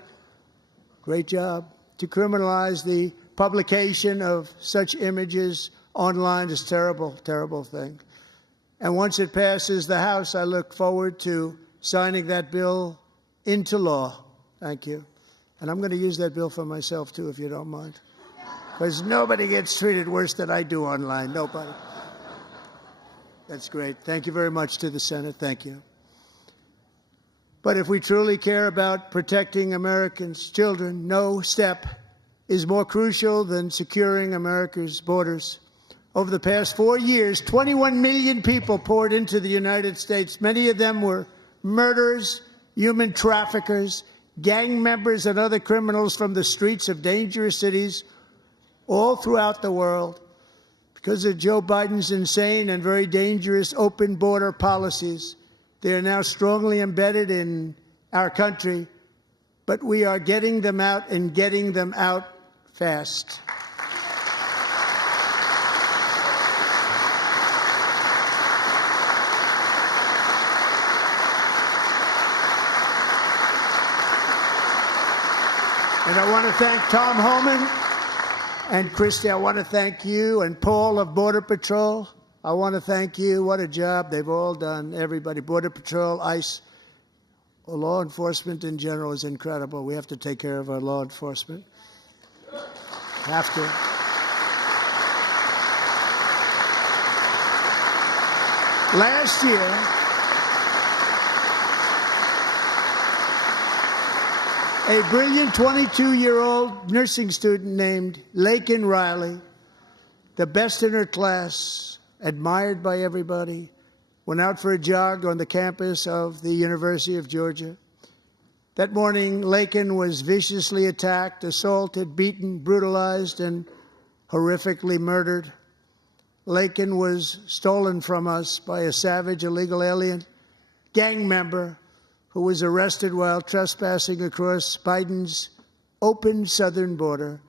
Great job. To criminalize the publication of such images online is terrible, terrible thing. And once it passes the House, I look forward to signing that bill into law. Thank you. And I'm going to use that bill for myself, too, if you don't mind. Because nobody gets treated worse than I do online. Nobody. That's great. Thank you very much to the Senate. Thank you. But if we truly care about protecting Americans' children, no step is more crucial than securing America's borders. Over the past 4 years, 21 million people poured into the United States. Many of them were murderers, human traffickers, gang members, and other criminals from the streets of dangerous cities all throughout the world. Because of Joe Biden's insane and very dangerous open border policies, they are now strongly embedded in our country, but we are getting them out and getting them out fast. And I want to thank Tom Homan and Christy. I want to thank you and Paul of Border Patrol. I want to thank you. What a job they've all done. Everybody, Border Patrol, ICE, law enforcement in general is incredible. We have to take care of our law enforcement. Have to. Last year, a brilliant 22-year-old nursing student named Laken Riley, the best in her class, admired by everybody, went out for a jog on the campus of the University of Georgia. That morning, Laken was viciously attacked, assaulted, beaten, brutalized, and horrifically murdered. Laken was stolen from us by a savage illegal alien gang member who was arrested while trespassing across Biden's open southern border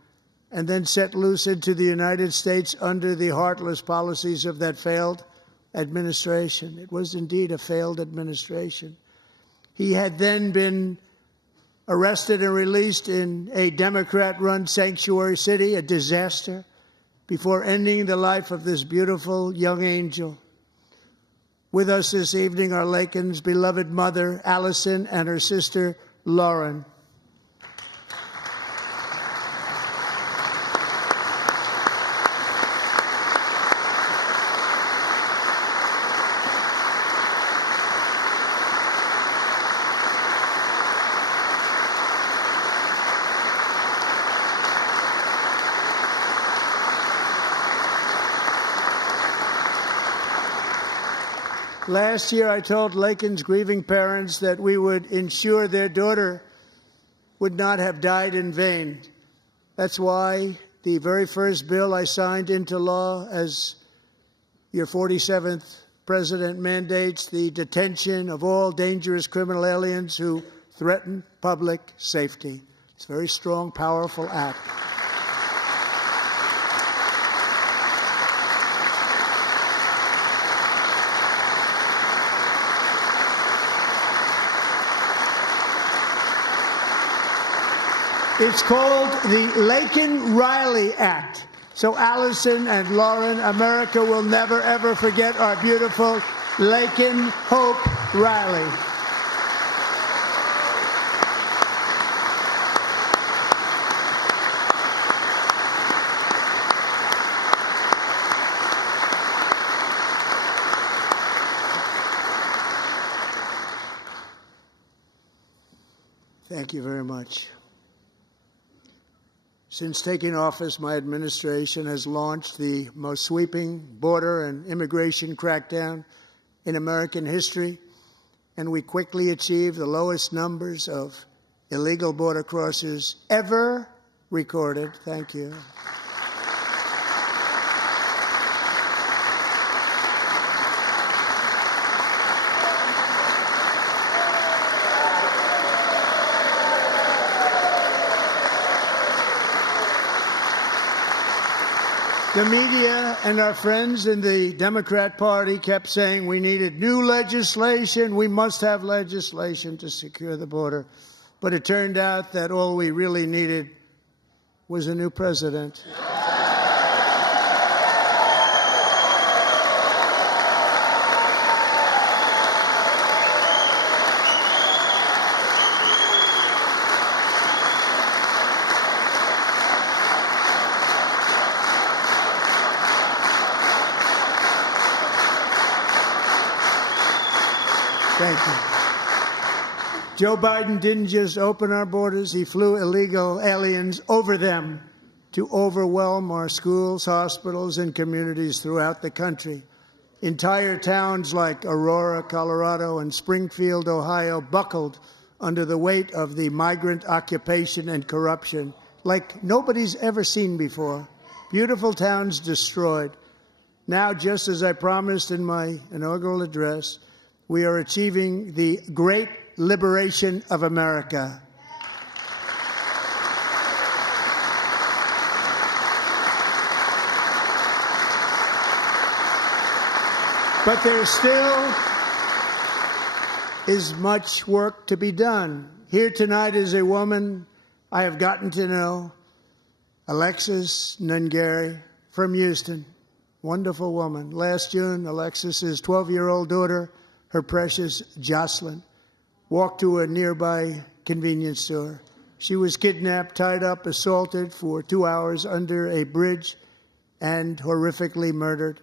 and then set loose into the United States under the heartless policies of that failed administration. It was indeed a failed administration. He had then been arrested and released in a Democrat-run sanctuary city, a disaster, before ending the life of this beautiful young angel. With us this evening are Laken's beloved mother, Allison, and her sister, Lauren. Last year, I told Laken's grieving parents that we would ensure their daughter would not have died in vain. That's why the very first bill I signed into law as your 47th president mandates the detention of all dangerous criminal aliens who threaten public safety. It's a very strong, powerful act. It's called the Laken-Riley Act. So Allison and Lauren, America will never, ever forget our beautiful Laken Hope Riley. Thank you very much. Since taking office, my administration has launched the most sweeping border and immigration crackdown in American history, and we quickly achieved the lowest numbers of illegal border crossers ever recorded. Thank you. The media and our friends in the Democrat Party kept saying we needed new legislation. We must have legislation to secure the border. But it turned out that all we really needed was a new president. Thank you. Joe Biden didn't just open our borders, he flew illegal aliens over them to overwhelm our schools, hospitals, and communities throughout the country. Entire towns like Aurora, Colorado, and Springfield, Ohio, buckled under the weight of the migrant occupation and corruption like nobody's ever seen before. Beautiful towns destroyed. Now, just as I promised in my inaugural address, we are achieving the great liberation of America. But there still is much work to be done. Here tonight is a woman I have gotten to know, Alexis Nungari from Houston. Wonderful woman. Last June, Alexis's 12-year-old daughter, her precious Jocelyn, walked to a nearby convenience store. She was kidnapped, tied up, assaulted for 2 hours under a bridge, and horrifically murdered.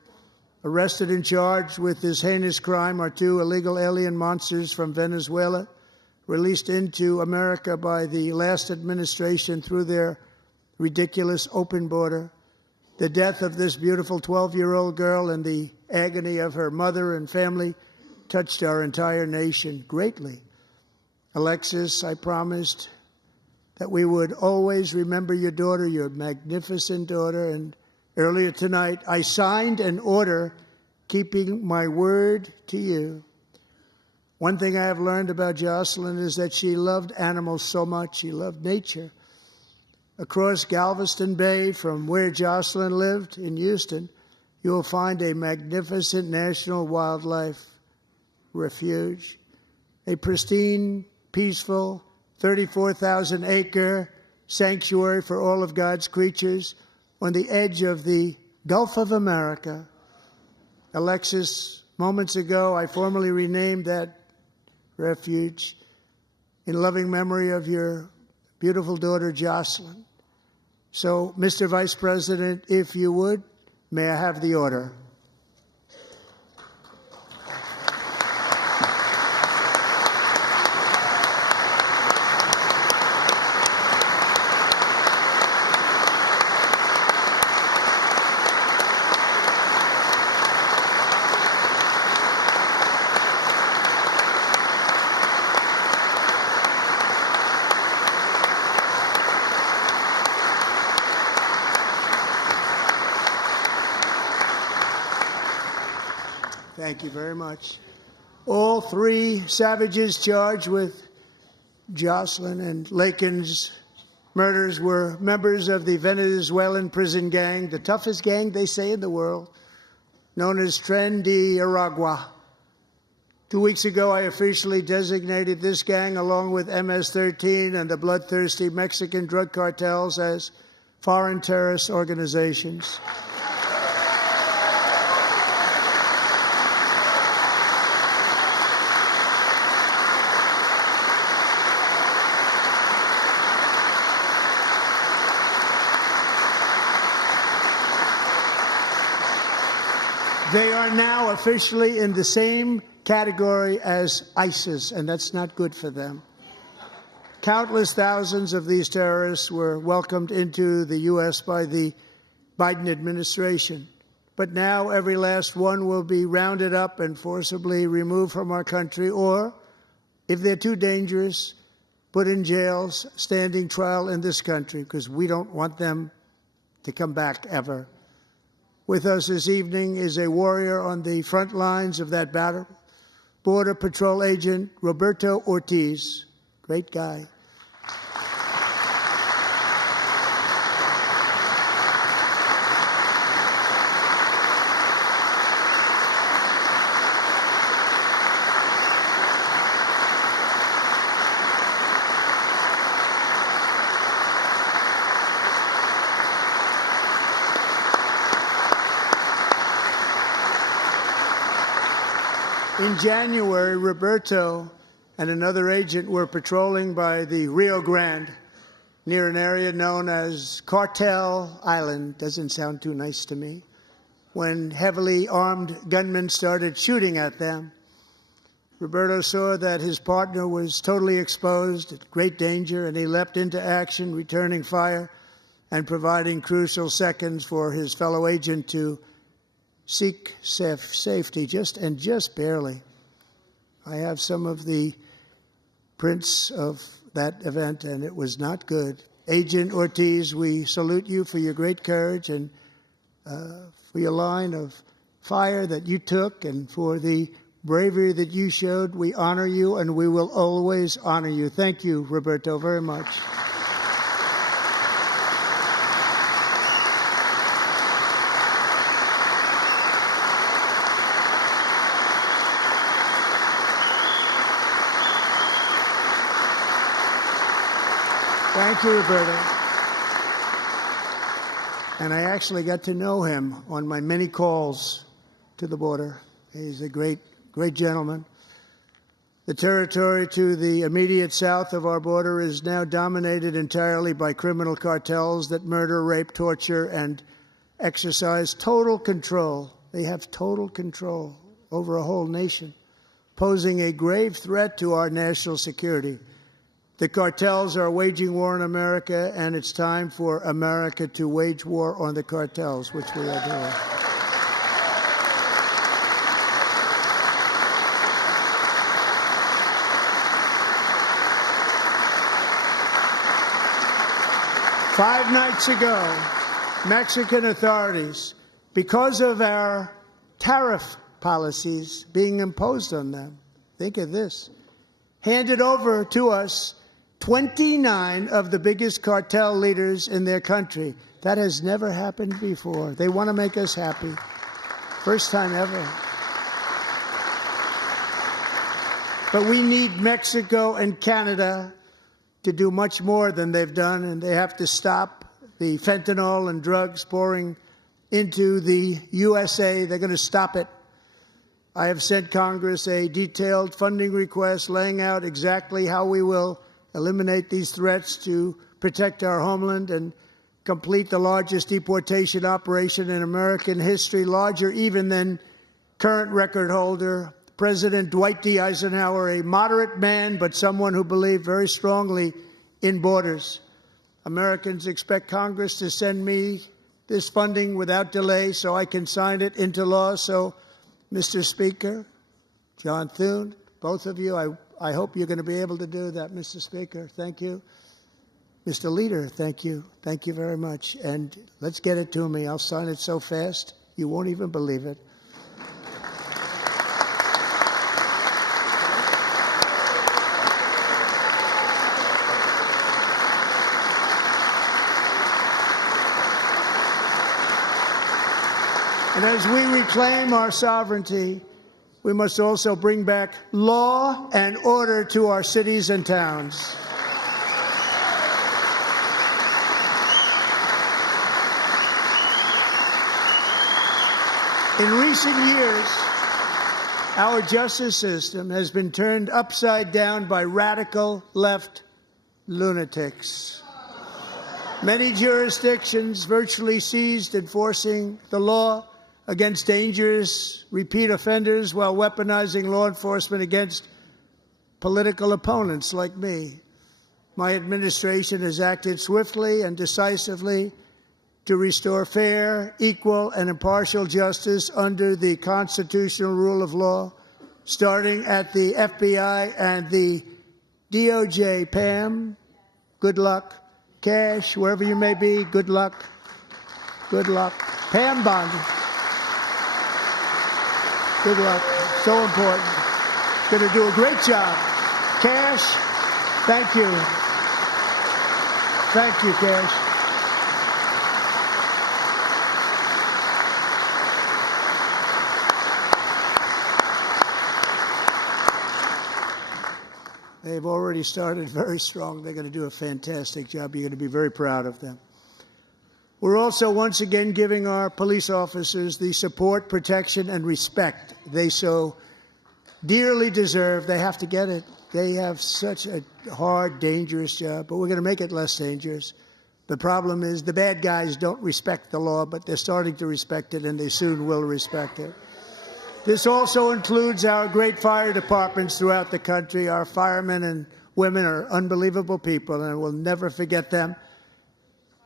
Arrested and charged with this heinous crime are 2 illegal alien monsters from Venezuela, released into America by the last administration through their ridiculous open border. The death of this beautiful 12-year-old girl and the agony of her mother and family touched our entire nation greatly. Alexis, I promised that we would always remember your daughter, your magnificent daughter, and earlier tonight, I signed an order keeping my word to you. One thing I have learned about Jocelyn is that she loved animals so much. She loved nature. Across Galveston Bay, from where Jocelyn lived in Houston, you will find a magnificent national wildlife refuge, a pristine, peaceful, 34,000-acre sanctuary for all of God's creatures on the edge of the Gulf of America. Alexis, moments ago, I formally renamed that refuge in loving memory of your beautiful daughter, Jocelyn. So, Mr. Vice President, if you would, may I have the order? Thank you very much. All 3 savages charged with Jocelyn and Lakin's murders were members of the Venezuelan prison gang, the toughest gang, they say, in the world, known as Tren de Aragua. 2 weeks ago, I officially designated this gang, along with MS-13 and the bloodthirsty Mexican drug cartels, as foreign terrorist organizations. They are now officially in the same category as ISIS, and that's not good for them. Countless thousands of these terrorists were welcomed into the U.S. by the Biden administration. But now every last one will be rounded up and forcibly removed from our country, or, if they're too dangerous, put in jails, standing trial in this country, because we don't want them to come back ever. With us this evening is a warrior on the front lines of that battle, Border Patrol Agent Roberto Ortiz. Great guy. In January, Roberto and another agent were patrolling by the Rio Grande near an area known as Cartel Island. Doesn't sound too nice to me. When heavily armed gunmen started shooting at them. Roberto saw that his partner was totally exposed, at great danger, and he leapt into action, returning fire and providing crucial seconds for his fellow agent to seek safety, just barely. I have some of the prints of that event, and it was not good. Agent Ortiz, we salute you for your great courage and for your line of fire that you took and for the bravery that you showed. We honor you, and we will always honor you. Thank you, Roberto, very much. Thank you, Roberto. And I actually got to know him on my many calls to the border. He's a great gentleman. The territory to the immediate south of our border is now dominated entirely by criminal cartels that murder, rape, torture, and exercise total control. They have total control over a whole nation, posing a grave threat to our national security. The cartels are waging war in America, and it's time for America to wage war on the cartels, which we are doing. Five nights ago, Mexican authorities, because of our tariff policies being imposed on them, think of this, handed over to us 29 of the biggest cartel leaders in their country. That has never happened before. They want to make us happy. First time ever. But we need Mexico and Canada to do much more than they've done, and they have to stop the fentanyl and drugs pouring into the USA. They're going to stop it. I have sent Congress a detailed funding request laying out exactly how we will eliminate these threats to protect our homeland and complete the largest deportation operation in American history, larger even than current record holder President Dwight D. Eisenhower, a moderate man, but someone who believed very strongly in borders. Americans expect Congress to send me this funding without delay so I can sign it into law. So, Mr. Speaker, John Thune, both of you, I hope you're going to be able to do that, Mr. Speaker. Thank you. Mr. Leader, thank you. Thank you very much. And let's get it to me. I'll sign it so fast, you won't even believe it. And as we reclaim our sovereignty, we must also bring back law and order to our cities and towns. In recent years, our justice system has been turned upside down by radical left lunatics. Many jurisdictions virtually ceased enforcing the law against dangerous repeat offenders while weaponizing law enforcement against political opponents like me. My administration has acted swiftly and decisively to restore fair, equal, and impartial justice under the constitutional rule of law, starting at the FBI and the DOJ. Pam, good luck. Cash, wherever you may be, good luck. Good luck. Pam Bondi. Good luck. So important. Going to do a great job. Cash, thank you. Thank you, Cash. They've already started very strong. They're going to do a fantastic job. You're going to be very proud of them. We're also once again giving our police officers the support, protection, and respect they so dearly deserve. They have to get it. They have such a hard, dangerous job, but we're going to make it less dangerous. The problem is the bad guys don't respect the law, but they're starting to respect it, and they soon will respect it. This also includes our great fire departments throughout the country. Our firemen and women are unbelievable people, and we'll never forget them.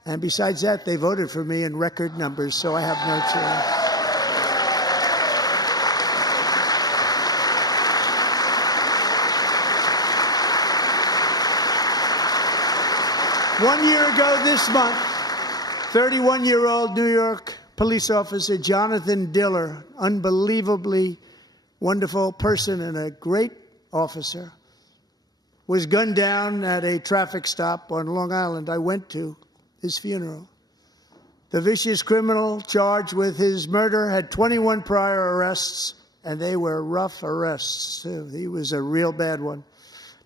And besides that, they voted for me in record numbers, so I have no choice. 1 year ago this month, 31-year-old New York police officer Jonathan Diller, unbelievably wonderful person and a great officer, was gunned down at a traffic stop on Long Island. I went to his funeral. The vicious criminal charged with his murder had 21 prior arrests, and they were rough arrests, too. He was a real bad one.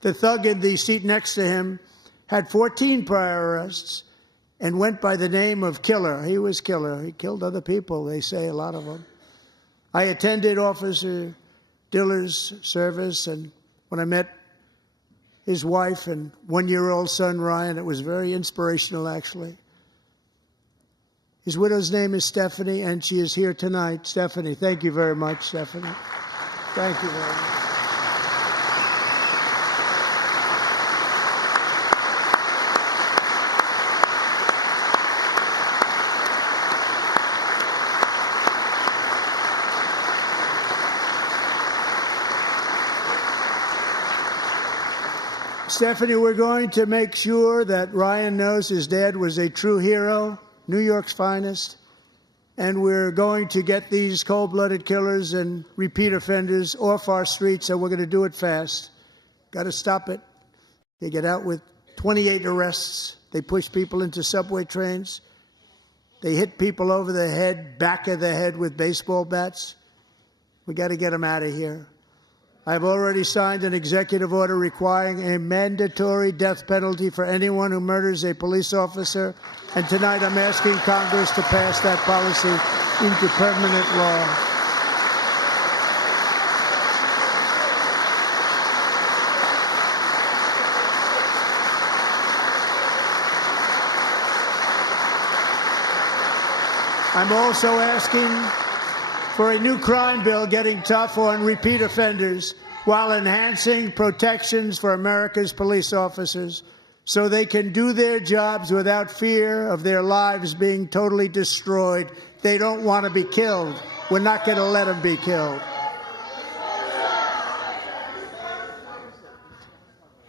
The thug in the seat next to him had 14 prior arrests and went by the name of Killer. He was Killer. He killed other people, they say, a lot of them. I attended Officer Diller's service, and when I met his wife and one-year-old son, Ryan, it was very inspirational, actually. His widow's name is Stephanie, and she is here tonight. Stephanie, thank you very much, Stephanie. Thank you very much. Stephanie, we're going to make sure that Ryan knows his dad was a true hero, New York's finest, and we're going to get these cold-blooded killers and repeat offenders off our streets, and we're going to do it fast. Got to stop it. They get out with 28 arrests. They push people into subway trains. They hit people over the head, back of the head with baseball bats. We got to get them out of here. I've already signed an executive order requiring a mandatory death penalty for anyone who murders a police officer, and tonight I'm asking Congress to pass that policy into permanent law. I'm also asking for a new crime bill getting tough on repeat offenders while enhancing protections for America's police officers so they can do their jobs without fear of their lives being totally destroyed. They don't want to be killed. We're not going to let them be killed.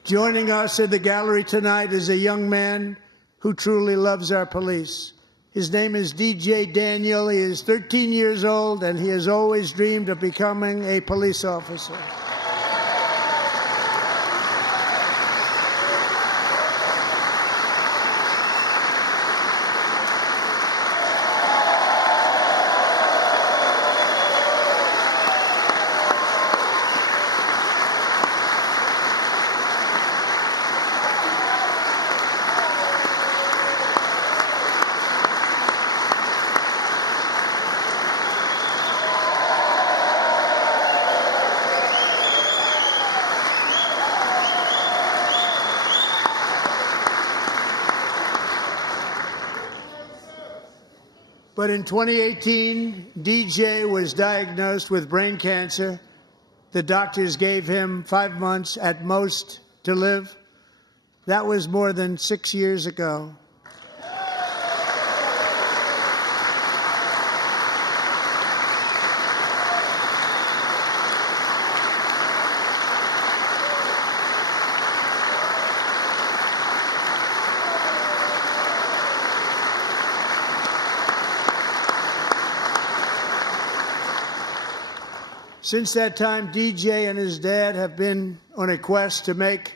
Joining us in the gallery tonight is a young man who truly loves our police. His name is DJ Daniel. He is 13 years old, and he has always dreamed of becoming a police officer. But in 2018, DJ was diagnosed with brain cancer. The doctors gave him 5 months at most to live. That was more than 6 years ago. Since that time, DJ and his dad have been on a quest to make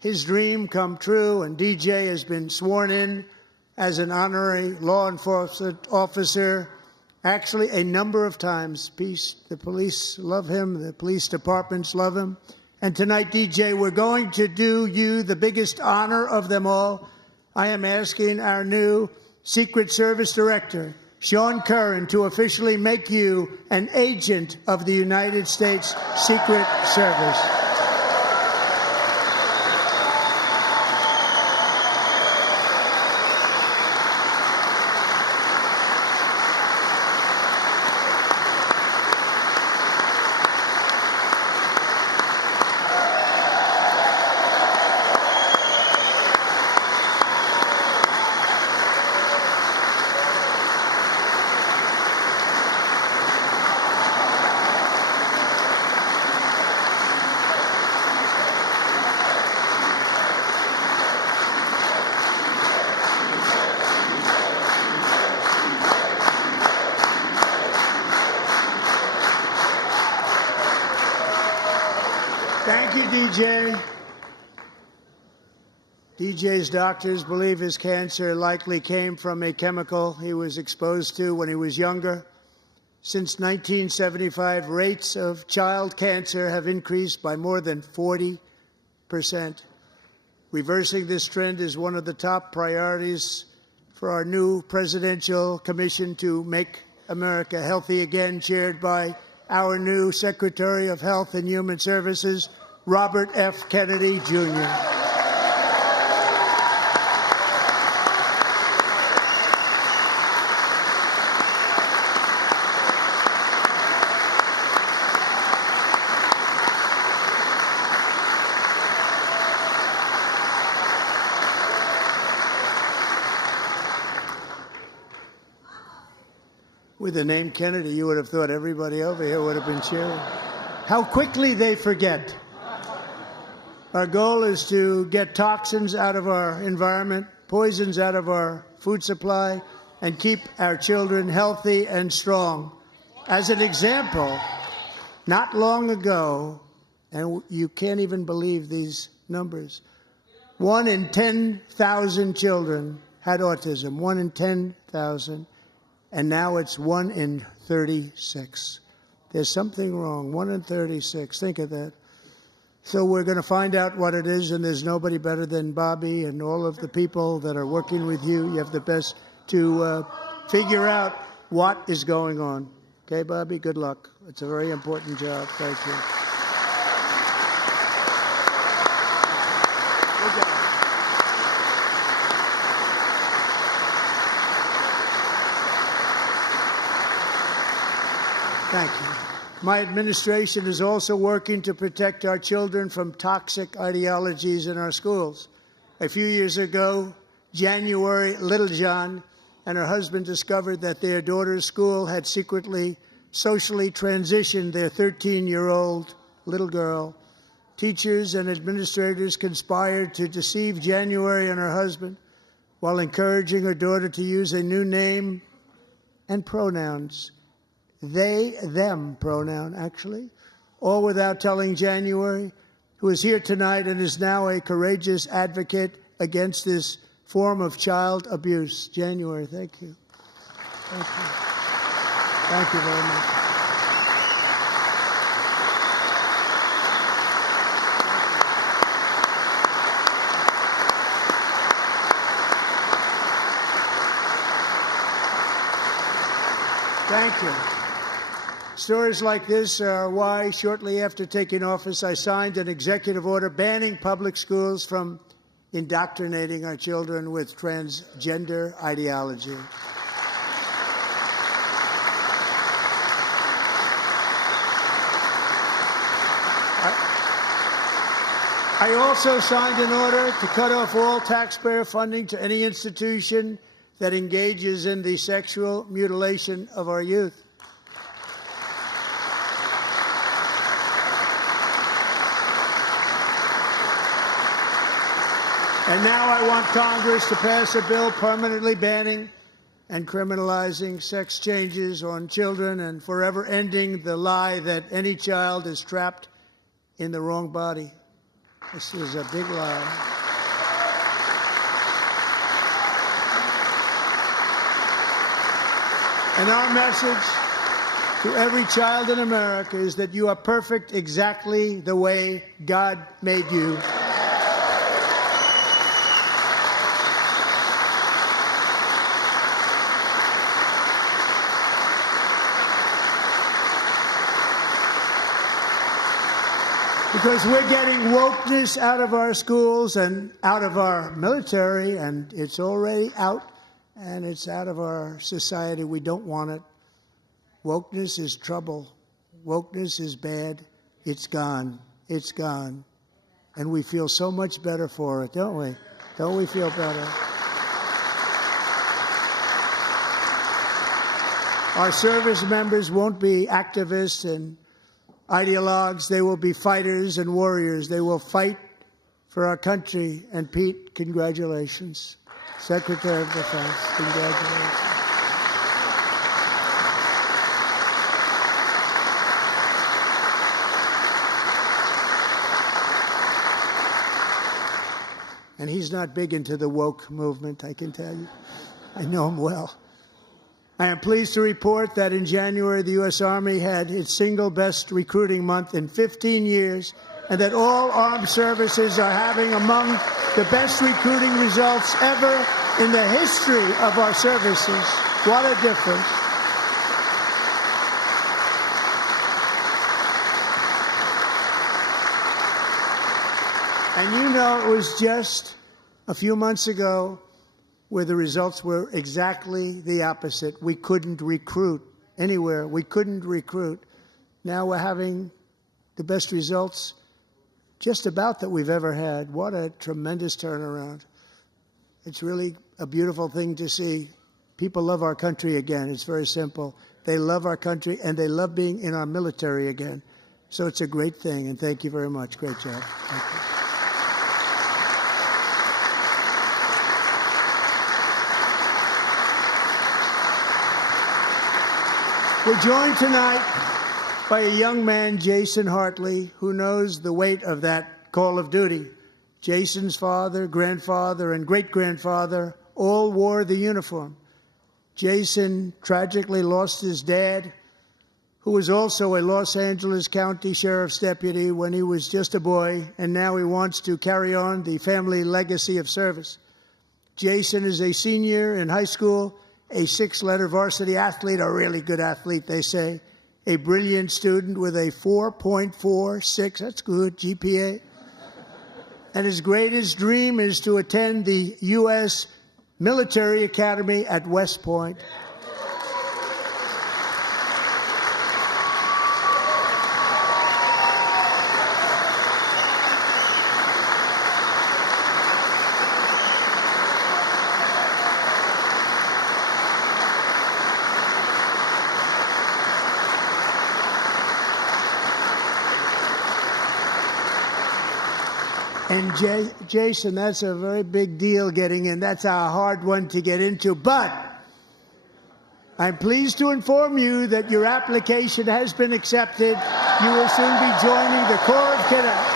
his dream come true, and DJ has been sworn in as an honorary law enforcement officer, actually a number of times. The police love him, the police departments love him. And tonight, DJ, we're going to do you the biggest honor of them all. I am asking our new Secret Service Director, Sean Curran, to officially make you an agent of the United States Secret Service. DJ's doctors believe his cancer likely came from a chemical he was exposed to when he was younger. Since 1975, rates of child cancer have increased by more than 40%. Reversing this trend is one of the top priorities for our new presidential commission to make America healthy again, chaired by our new Secretary of Health and Human Services, Robert F. Kennedy, Jr. With the name Kennedy, you would have thought everybody over here would have been cheering. How quickly they forget. Our goal is to get toxins out of our environment, poisons out of our food supply, and keep our children healthy and strong. As an example, not long ago, and you can't even believe these numbers, 1 in 10,000 children had autism, 1 in 10,000. And now it's 1 in 36. There's something wrong. 1 in 36. Think of that. So we're going to find out what it is, and there's nobody better than Bobby and all of the people that are working with you. You have the best to figure out what is going on. Okay, Bobby? Good luck. It's a very important job. Thank you. Thank you. My administration is also working to protect our children from toxic ideologies in our schools. A few years ago, January Littlejohn and her husband discovered that their daughter's school had secretly socially transitioned their 13-year-old little girl. Teachers and administrators conspired to deceive January and her husband while encouraging her daughter to use a new name and pronouns. They, them pronoun, actually, all without telling January, who is here tonight and is now a courageous advocate against this form of child abuse. January, thank you. Thank you. Thank you very much. Thank you. Stories like this are why, shortly after taking office, I signed an executive order banning public schools from indoctrinating our children with transgender ideology. I also signed an order to cut off all taxpayer funding to any institution that engages in the sexual mutilation of our youth. And now I want Congress to pass a bill permanently banning and criminalizing sex changes on children and forever ending the lie that any child is trapped in the wrong body. This is a big lie. And our message to every child in America is that you are perfect exactly the way God made you. Because we're getting wokeness out of our schools and out of our military, and it's already out, and it's out of our society. We don't want it. Wokeness is trouble. Wokeness is bad. It's gone. It's gone. And we feel so much better for it, don't we? Don't we feel better? Our service members won't be activists and ideologues. They will be fighters and warriors. They will fight for our country. And Pete, congratulations. Secretary of Defense, congratulations. And he's not big into the woke movement, I can tell you. I know him well. I am pleased to report that in January, the U.S. Army had its single best recruiting month in 15 years, and that all armed services are having among the best recruiting results ever in the history of our services. What a difference. And you know, it was just a few months ago where the results were exactly the opposite. We couldn't recruit anywhere. We couldn't recruit. Now we're having the best results just about that we've ever had. What a tremendous turnaround. It's really a beautiful thing to see. People love our country again. It's very simple. They love our country, and they love being in our military again. So it's a great thing, and thank you very much. Great job. Thank you. We're joined tonight by a young man, Jason Hartley, who knows the weight of that call of duty. Jason's father, grandfather, and great-grandfather all wore the uniform. Jason tragically lost his dad, who was also a Los Angeles County Sheriff's deputy when he was just a boy, and now he wants to carry on the family legacy of service. Jason is a senior in high school, a 6-letter varsity athlete, a really good athlete, they say, a brilliant student with a 4.46, that's good, GPA. And his greatest dream is to attend the U.S. Military Academy at West Point. And Jason, that's a very big deal getting in. That's a hard one to get into. But I'm pleased to inform you that your application has been accepted. You will soon be joining the Corps of Cadets.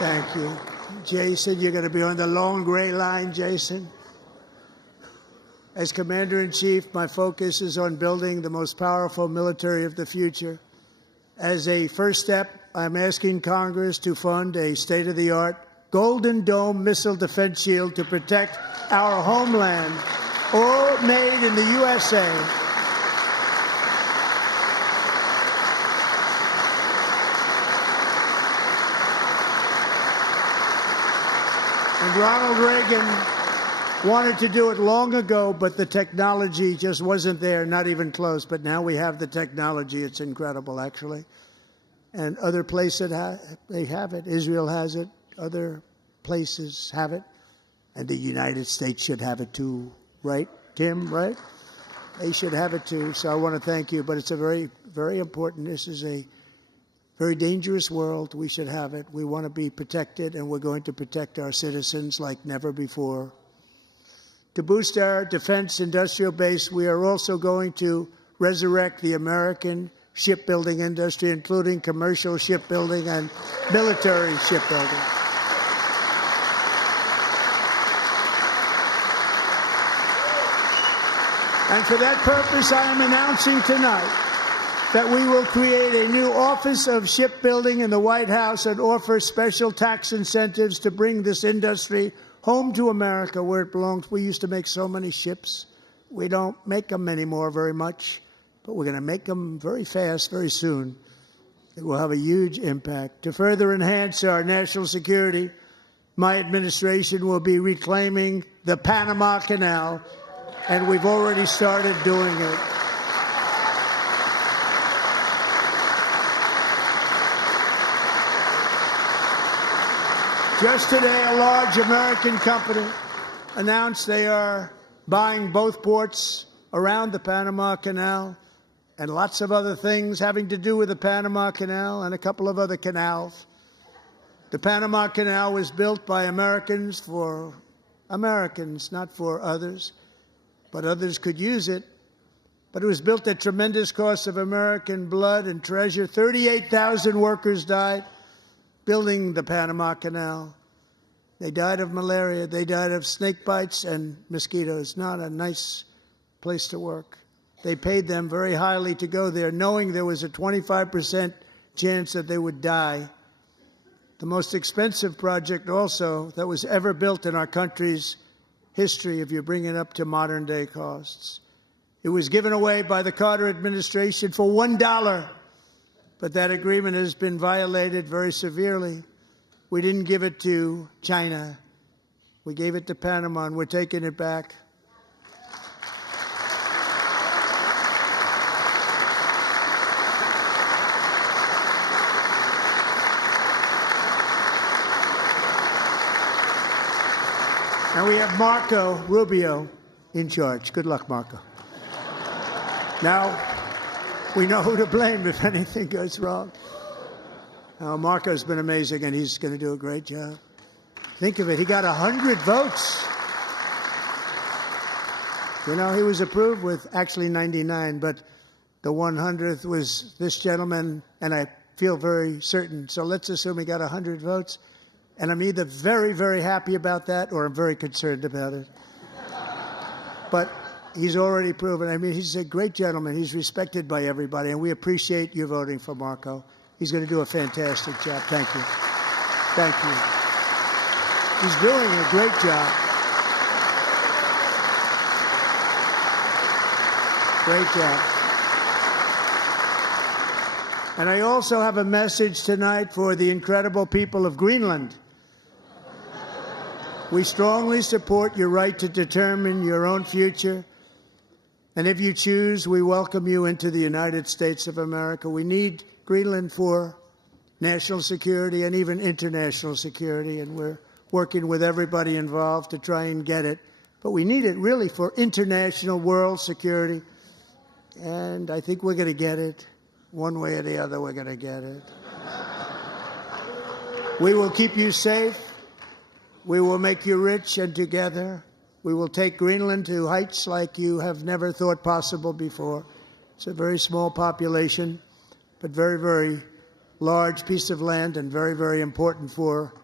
Thank you. Jason, you're going to be on the long gray line, Jason. As Commander-in-Chief, my focus is on building the most powerful military of the future. As a first step, I'm asking Congress to fund a state-of-the-art Golden Dome missile defense shield to protect our homeland, all made in the USA. And Ronald Reagan wanted to do it long ago, but the technology just wasn't there, not even close. But now we have the technology. It's incredible, actually. And other places, they have it. Israel has it. Other places have it. And the United States should have it too, right, Tim, right? They should have it too. So I want to thank you. But it's a very, very important. This is a very dangerous world. We should have it. We want to be protected, and we're going to protect our citizens like never before. To boost our defense industrial base, we are also going to resurrect the American shipbuilding industry, including commercial shipbuilding and military shipbuilding. And for that purpose, I am announcing tonight that we will create a new Office of Shipbuilding in the White House and offer special tax incentives to bring this industry home to America where it belongs. We used to make so many ships. We don't make them anymore very much, but we're going to make them very fast, very soon. It will have a huge impact. To further enhance our national security, my administration will be reclaiming the Panama Canal, and we've already started doing it. Just today, a large American company announced they are buying both ports around the Panama Canal and lots of other things having to do with the Panama Canal and a couple of other canals. The Panama Canal was built by Americans for Americans, not for others, but others could use it. But it was built at tremendous cost of American blood and treasure. 38,000 workers died building the Panama Canal. They died of malaria. They died of snake bites and mosquitoes. Not a nice place to work. They paid them very highly to go there, knowing there was a 25% chance that they would die. The most expensive project also that was ever built in our country's history, if you bring it up to modern day costs. It was given away by the Carter administration for $1, but that agreement has been violated very severely. We didn't give it to China. We gave it to Panama, and we're taking it back. And we have Marco Rubio in charge. Good luck, Marco. Now, we know who to blame if anything goes wrong. Marco's been amazing, and he's going to do a great job. Think of it. He got 100 votes. You know, he was approved with actually 99, but the 100th was this gentleman, and I feel very certain. So let's assume he got 100 votes. And I'm either very, very happy about that or I'm very concerned about it. But he's already proven. I mean, he's a great gentleman. He's respected by everybody, and we appreciate you voting for Marco. He's going to do a fantastic job. Thank you. Thank you. He's doing a great job. Great job. And I also have a message tonight for the incredible people of Greenland. We strongly support your right to determine your own future. And if you choose, we welcome you into the United States of America. We need Greenland for national security and even international security, and we're working with everybody involved to try and get it. But we need it really for international world security, and I think we're going to get it. One way or the other, we're going to get it. We will keep you safe. We will make you rich, and together we will take Greenland to heights like you have never thought possible before. It's a very small population, but very, very large piece of land and very, very important for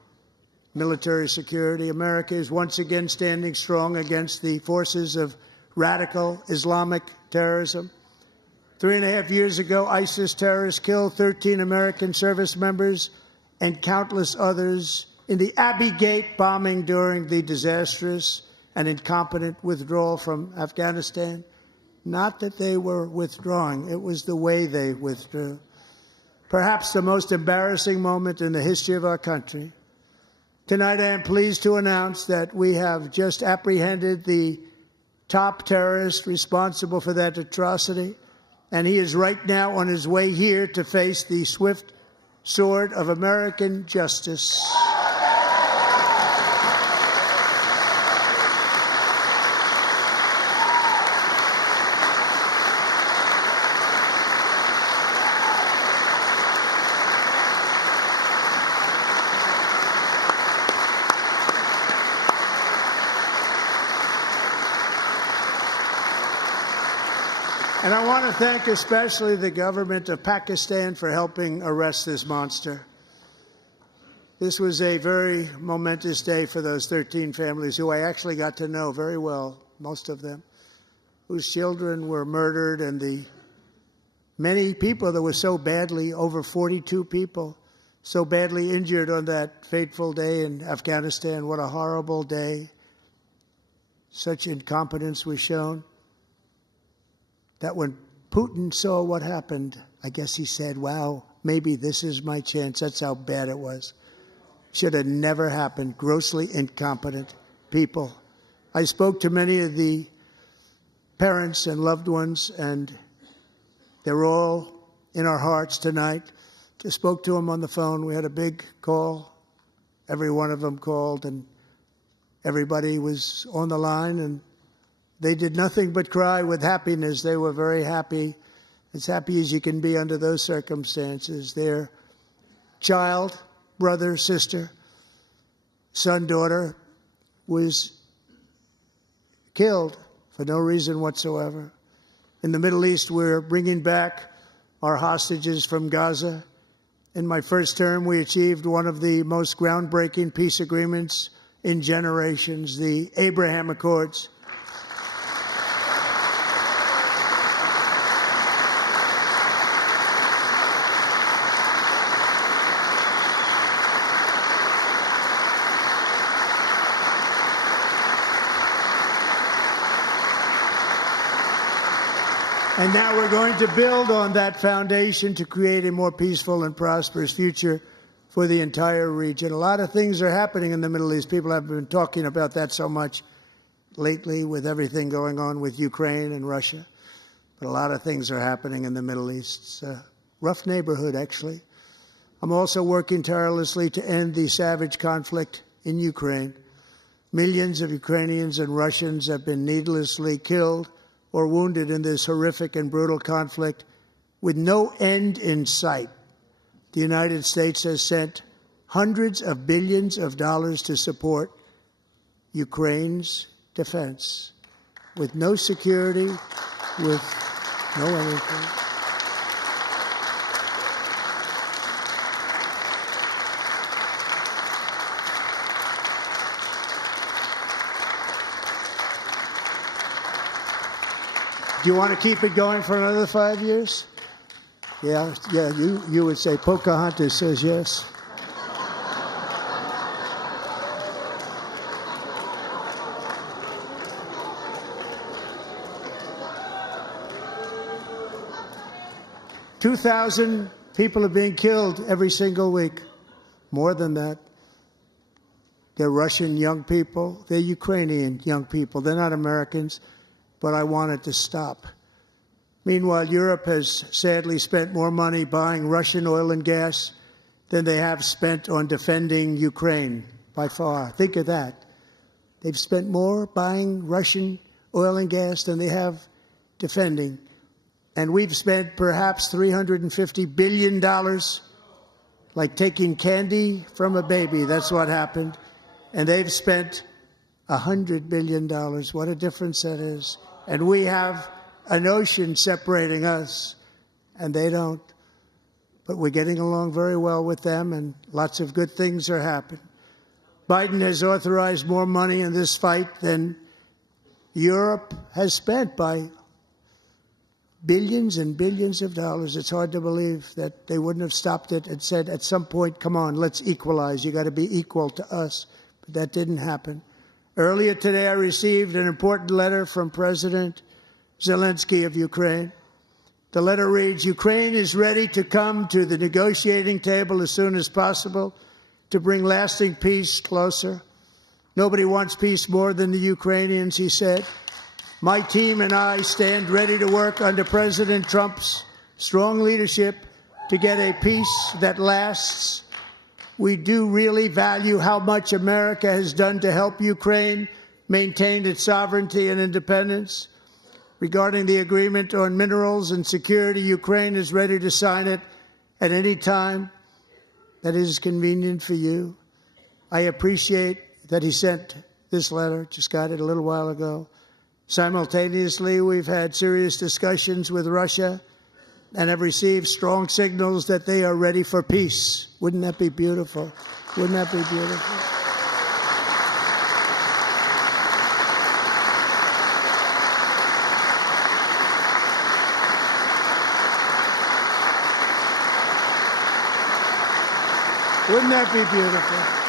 military security. America is once again standing strong against the forces of radical Islamic terrorism. 3.5 years ago, ISIS terrorists killed 13 American service members and countless others in the Abbey Gate bombing during the disastrous and incompetent withdrawal from Afghanistan. Not that they were withdrawing, it was the way they withdrew. Perhaps the most embarrassing moment in the history of our country. Tonight, I am pleased to announce that we have just apprehended the top terrorist responsible for that atrocity, and he is right now on his way here to face the swift sword of American justice. And I want to thank especially the government of Pakistan for helping arrest this monster. This was a very momentous day for those 13 families who I actually got to know very well, most of them, whose children were murdered, and the many people that were so badly, over 42 people, so badly injured on that fateful day in Afghanistan. What a horrible day. Such incompetence was shown. That when Putin saw what happened, I guess he said, wow, maybe this is my chance. That's how bad it was. Should have never happened. Grossly incompetent people. I spoke to many of the parents and loved ones, and they're all in our hearts tonight. Just spoke to them on the phone. We had a big call every one of them called, and everybody was on the line, and they did nothing but cry with happiness. They were very happy, as happy as you can be under those circumstances. Their child, brother, sister, son, daughter was killed for no reason whatsoever. In the Middle East, we're bringing back our hostages from Gaza. In my first term, we achieved one of the most groundbreaking peace agreements in generations, the Abraham Accords. And now we're going to build on that foundation to create a more peaceful and prosperous future for the entire region. A lot of things are happening in the Middle East. People have been talking about that so much lately with everything going on with Ukraine and Russia. But a lot of things are happening in the Middle East. It's a rough neighborhood, actually. I'm also working tirelessly to end the savage conflict in Ukraine. Millions of Ukrainians and Russians have been needlessly killed or wounded in this horrific and brutal conflict with no end in sight. The United States has sent hundreds of billions of dollars to support Ukraine's defense with no security, with no anything. Do you want to keep it going for another 5 years? Yeah, you would say Pocahontas says yes. $2,000 people are being killed every single week. More than that. They're Russian young people. They're Ukrainian young people. They're not Americans. But I want it to stop. Meanwhile, Europe has sadly spent more money buying Russian oil and gas than they have spent on defending Ukraine, by far. Think of that. They've spent more buying Russian oil and gas than they have defending. And we've spent perhaps $350 billion, like taking candy from a baby. That's what happened. And they've spent $100 billion. What a difference that is. And we have an ocean separating us, and they don't. But we're getting along very well with them, and lots of good things are happening. Biden has authorized more money in this fight than Europe has spent, by billions and billions of dollars. It's hard to believe that they wouldn't have stopped it and said at some point, come on, let's equalize. You got to be equal to us. But that didn't happen. Earlier today, I received an important letter from President Zelensky of Ukraine. The letter reads, Ukraine is ready to come to the negotiating table as soon as possible to bring lasting peace closer. Nobody wants peace more than the Ukrainians, he said. My team and I stand ready to work under President Trump's strong leadership to get a peace that lasts. We do really value how much America has done to help Ukraine maintain its sovereignty and independence. Regarding the agreement on minerals and security, Ukraine is ready to sign it at any time that is convenient for you. I appreciate that he sent this letter, just got it a little while ago. Simultaneously, we've had serious discussions with Russia and have received strong signals that they are ready for peace. Wouldn't that be beautiful? Wouldn't that be beautiful? Wouldn't that be beautiful?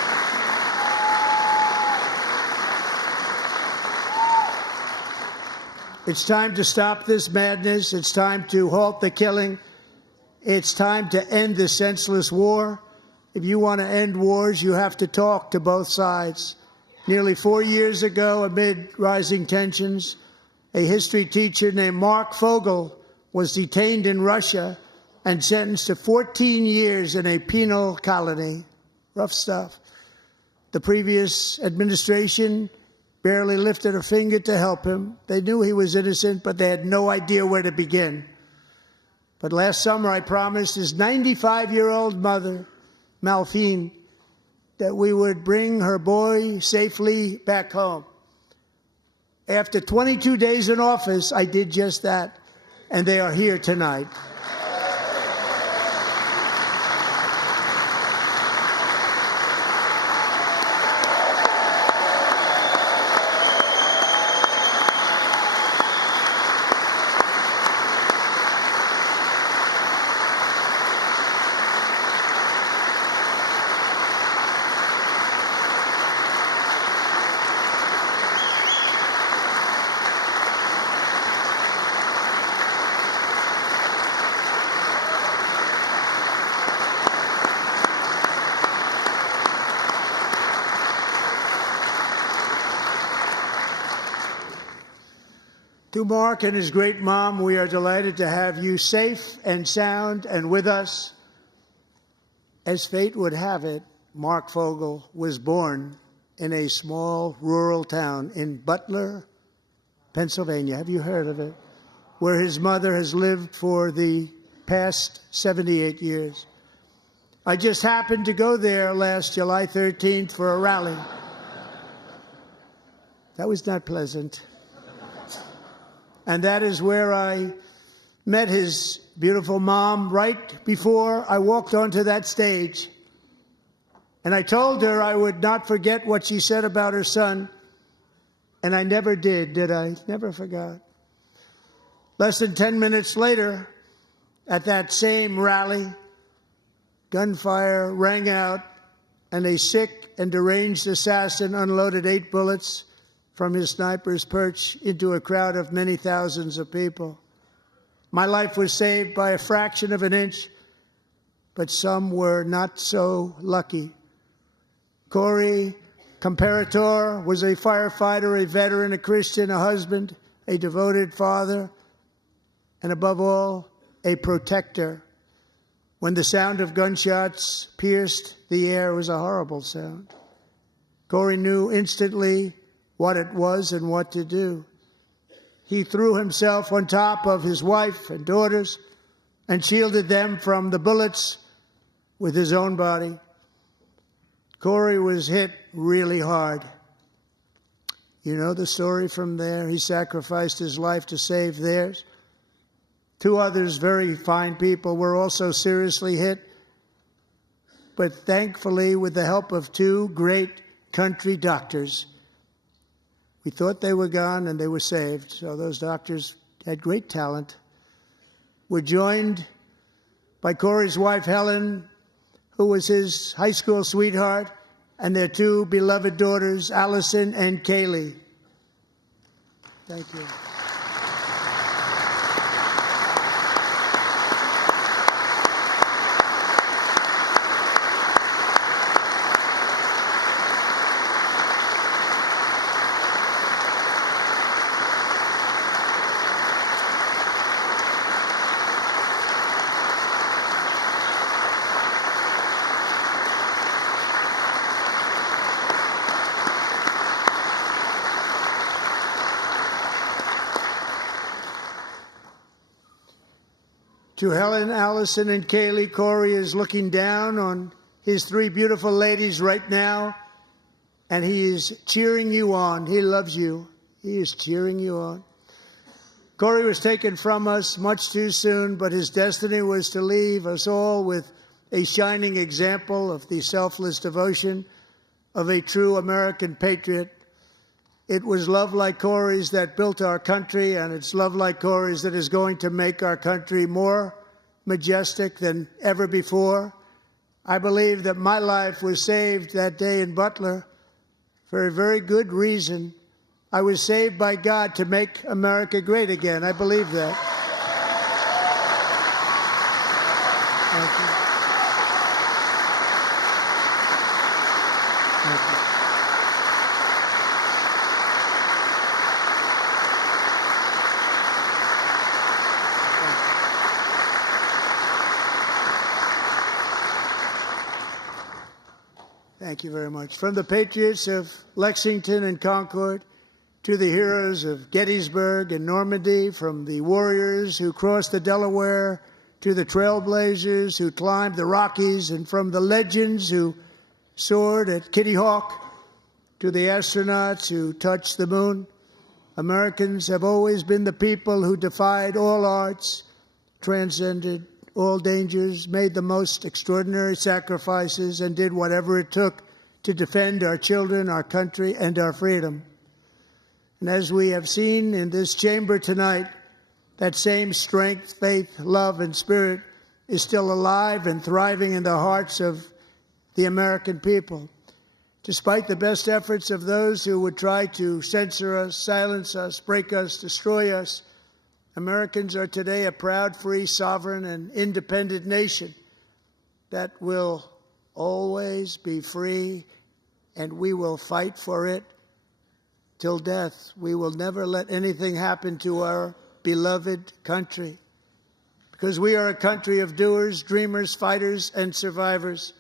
It's time to stop this madness. It's time to halt the killing. It's time to end this senseless war. If you want to end wars, you have to talk to both sides. Nearly 4 years ago, amid rising tensions, a history teacher named Mark Fogel was detained in Russia and sentenced to 14 years in a penal colony. Rough stuff. The previous administration barely lifted a finger to help him. They knew he was innocent, but they had no idea where to begin. But last summer, I promised his 95-year-old mother, Malphine, that we would bring her boy safely back home. After 22 days in office, I did just that, and they are here tonight. To Mark and his great mom, we are delighted to have you safe and sound and with us. As fate would have it, Mark Fogel was born in a small rural town in Butler, Pennsylvania. Have you heard of it? Where his mother has lived for the past 78 years. I just happened to go there last July 13th for a rally. That was not pleasant. And that is where I met his beautiful mom right before I walked onto that stage. And I told her I would not forget what she said about her son. And I never did I? Never forgot. Less than 10 minutes later, at that same rally, gunfire rang out, and a sick and deranged assassin unloaded 8 bullets from his sniper's perch into a crowd of many thousands of people. My life was saved by a fraction of an inch, but some were not so lucky. Corey Comparator was a firefighter, a veteran, a Christian, a husband, a devoted father, and above all, a protector. When the sound of gunshots pierced the air, it was a horrible sound. Corey knew instantly what it was and what to do. He threw himself on top of his wife and daughters and shielded them from the bullets with his own body. Corey was hit really hard. You know the story from there. He sacrificed his life to save theirs. 2 others, very fine people, were also seriously hit. But thankfully, with the help of 2 great country doctors, we thought they were gone, and they were saved. So those doctors had great talent. We're joined by Corey's wife, Helen, who was his high school sweetheart, and their 2 beloved daughters, Allison and Kaylee. Thank you. To Helen, Allison, and Kaylee, Corey is looking down on his 3 beautiful ladies right now, and he is cheering you on. He loves you. He is cheering you on. Corey was taken from us much too soon, but his destiny was to leave us all with a shining example of the selfless devotion of a true American patriot. It was love like Corey's that built our country, and it's love like Corey's that is going to make our country more majestic than ever before. I believe that my life was saved that day in Butler for a very good reason. I was saved by God to make America great again. I believe that. Thank you. Thank you. Thank Thank you very much. From the patriots of Lexington and Concord to the heroes of Gettysburg and Normandy, from the warriors who crossed the Delaware to the trailblazers who climbed the Rockies, and from the legends who soared at Kitty Hawk to the astronauts who touched the moon, Americans have always been the people who defied all odds, transcended all dangers, made the most extraordinary sacrifices, and did whatever it took to defend our children, our country, and our freedom. And as we have seen in this chamber tonight, that same strength, faith, love, and spirit is still alive and thriving in the hearts of the American people. Despite the best efforts of those who would try to censor us, silence us, break us, destroy us, Americans are today a proud, free, sovereign, and independent nation that will always be free, and we will fight for it till death. We will never let anything happen to our beloved country, because we are a country of doers, dreamers, fighters, and survivors.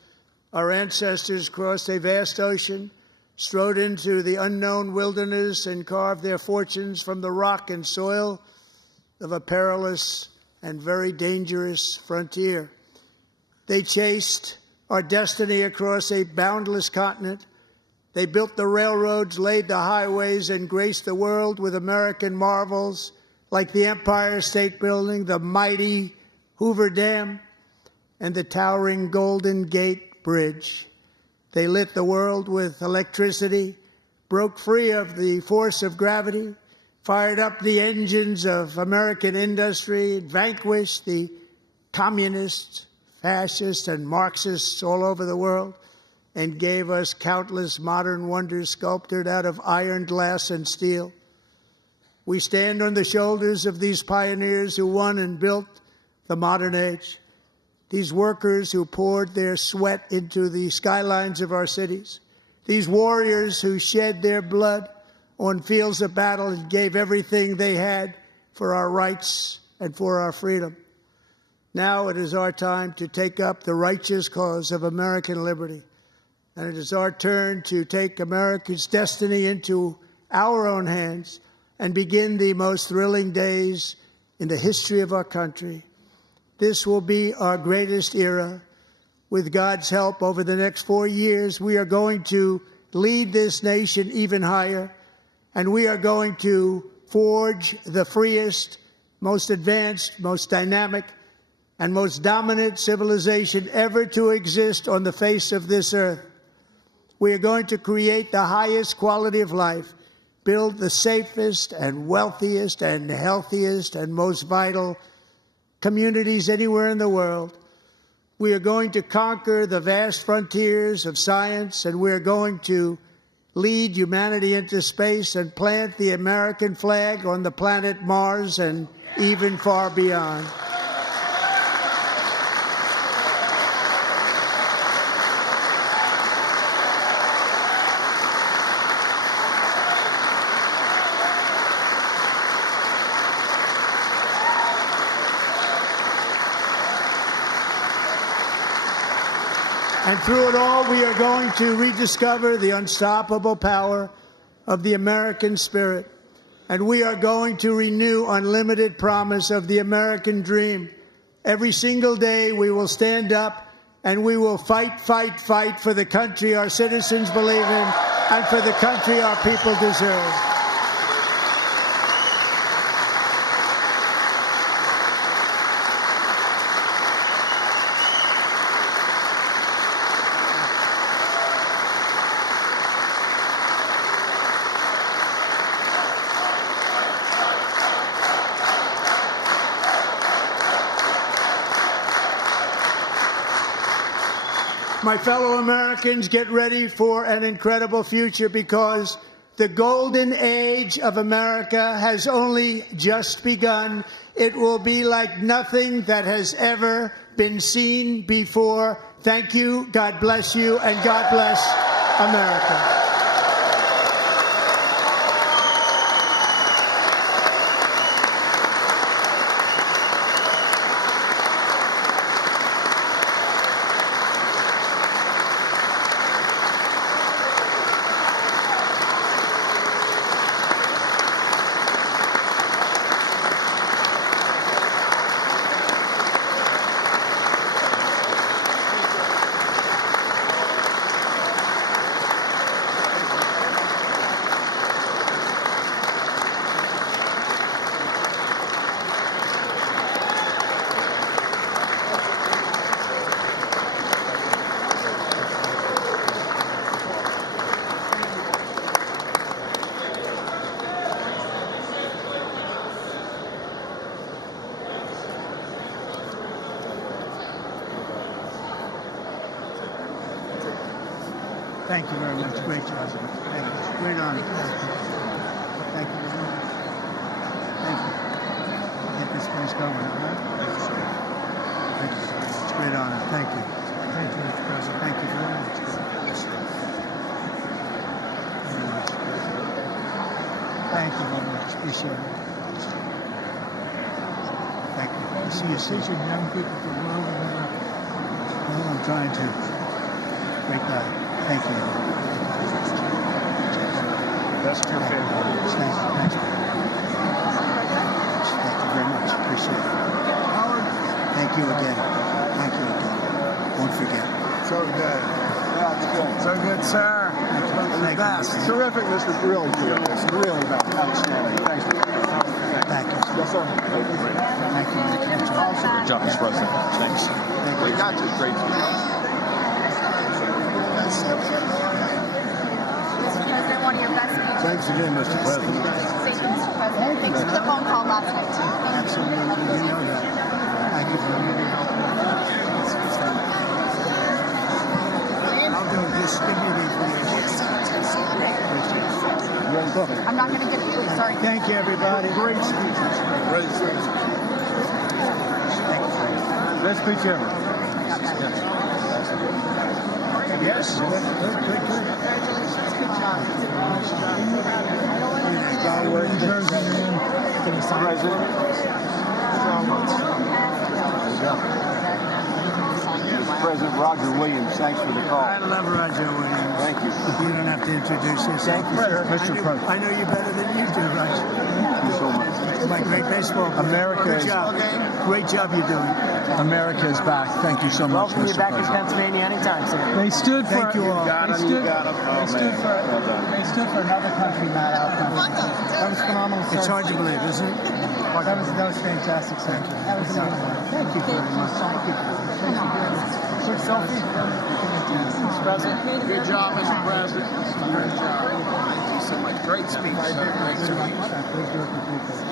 Our ancestors crossed a vast ocean, strode into the unknown wilderness, and carved their fortunes from the rock and soil of a perilous and very dangerous frontier. They chased our destiny across a boundless continent. They built the railroads, laid the highways, and graced the world with American marvels like the Empire State Building, the mighty Hoover Dam, and the towering Golden Gate Bridge. They lit the world with electricity, broke free of the force of gravity, fired up the engines of American industry, vanquished the communists, fascists, and Marxists all over the world, and gave us countless modern wonders sculptured out of iron, glass, and steel. We stand on the shoulders of these pioneers who won and built the modern age, these workers who poured their sweat into the skylines of our cities, these warriors who shed their blood on fields of battle and gave everything they had for our rights and for our freedom. Now it is our time to take up the righteous cause of American liberty. And it is our turn to take America's destiny into our own hands and begin the most thrilling days in the history of our country. This will be our greatest era. With God's help, over the next 4 years, we are going to lead this nation even higher, and we are going to forge the freest, most advanced, most dynamic, and most dominant civilization ever to exist on the face of this earth. We are going to create the highest quality of life, build the safest and wealthiest and healthiest and most vital communities anywhere in the world. We are going to conquer the vast frontiers of science, and we are going to lead humanity into space and plant the American flag on the planet Mars and even far beyond. And through it all, we are going to rediscover the unstoppable power of the American spirit. And we are going to renew unlimited promise of the American dream. Every single day, we will stand up and we will fight, fight, fight for the country our citizens believe in and for the country our people deserve. My fellow Americans, get ready for an incredible future, because the golden age of America has only just begun. It will be like nothing that has ever been seen before. Thank you, God bless you, and God bless America. Thank you very much. Great job. Thank you. Great honor. Thank you very much. Thank you. Get this place going, all right? Thank you, sir. Thank you very much. Great honor. Thank you. Thank you, Mr. President. Thank you very much. Thank you very much. Appreciate it. Thank you. I see you teaching young people to love and well, I'm trying to. Great guy. Thank you. That's your favorite. Thank you. Thank you. Thank you very much. Appreciate it. Thank you again. Thank you again. Won't forget. So good. Yeah, it's good. So good, sir. Thank you. Terrific, Mr. Really good. It's really outstanding. Thank you. Thank you. Yes, sir. Thank you. Good job, Mr. President. Thanks. We got you. Great. One of your best speeches. Thanks again, Mr. President. Thank you, Mr. President. Thanks for the phone call last night, too. Absolutely. You know that. Thank you very much. I'll do this. Give me the I'm not going to get it. Sorry. Thank you, everybody. Great speeches. Great speeches. Best speech ever. Yes. Good. John Wayne Jersey, President Roger Williams, thanks for the call. I love Roger Williams. Thank you. You don't have to introduce yourself. Thank you, sir. Mr. President. I know you better than you do, Roger. Thank you so much. My great baseball player. America Good is- job. Great job you're doing. America is back. Thank you so much, Welcome you Mr. back to President. Pennsylvania anytime, sir. They stood for. Thank you all. They stood for another country, not our country. That was phenomenal. It's hard to believe, isn't it? That was fantastic, sir. That was Thank you very much. Thank you. quick selfie. Mr. President. Good job, Mr. President. Great job. Thank you so much. Great speech. Great speech.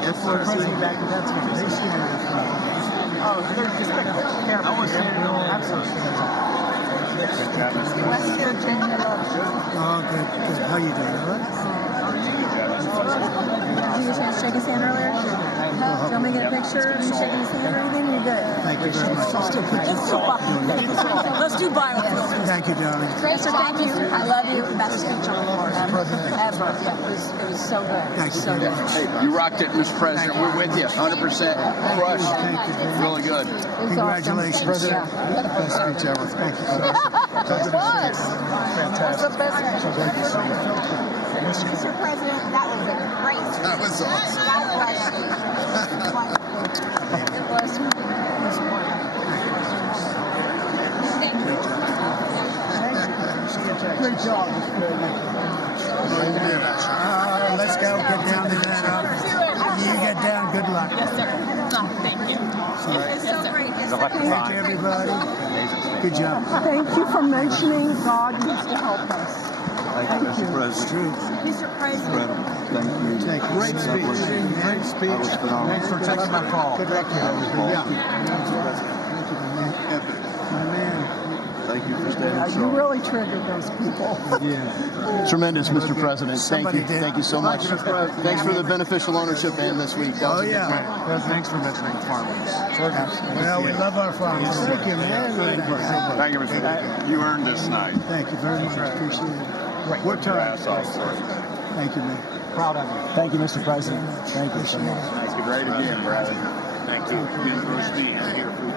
Yes, sir. President back to Pennsylvania. Oh, they're just careful. I was standing on absolutely. West Virginia loves you. Oh, good. How you doing? All right? Did you get a chance to shake his hand earlier? Do you want me to get a picture of you shaking his hand or anything? You're good. Thank you very much. Let's do biofilm. Thank you, darling. Great job. Thank you. I love you. Best speech on the Lord ever. Yeah, it was so good. Thank you So very good. much. Hey, you rocked it, Mr. President. We're with you, 100%. Crush. Thank you very much. Really good. It was Congratulations. awesome. Yeah. Best speech ever. Thank you. It was. That's the best Mr. President, that was a great speech. That was awesome. That was it was wonderful. Thank you. Great job. Let's go. Get down to that. You get down. Good luck. Yes, sir. Thank you. It's so great. Thank you, everybody. Good job. Thank you for mentioning God needs to help us. Thank you, Mr. President. Mr. President. Thank you. Thank you. Great speech. Great speech. That was phenomenal. Thanks for taking my call. Good luck. Yeah. Epic. My man. Thank you for You standing strong. really triggered those people. Yeah. Tremendous, Mr. President. Thank Somebody you. did. Thank you so much. Thanks for the beneficial ownership and this week. That was Oh, a good yeah. one. Thanks for mentioning farmers. Well, we love our farmers. Thank you, man. Thank you, Mr. President. You earned this night. Thank you very much. Appreciate it. We're tired. Thank you, man. Proud of you. Thank you, Mr. President. Thank you so much. Thank you. Great again, brother. Thank you.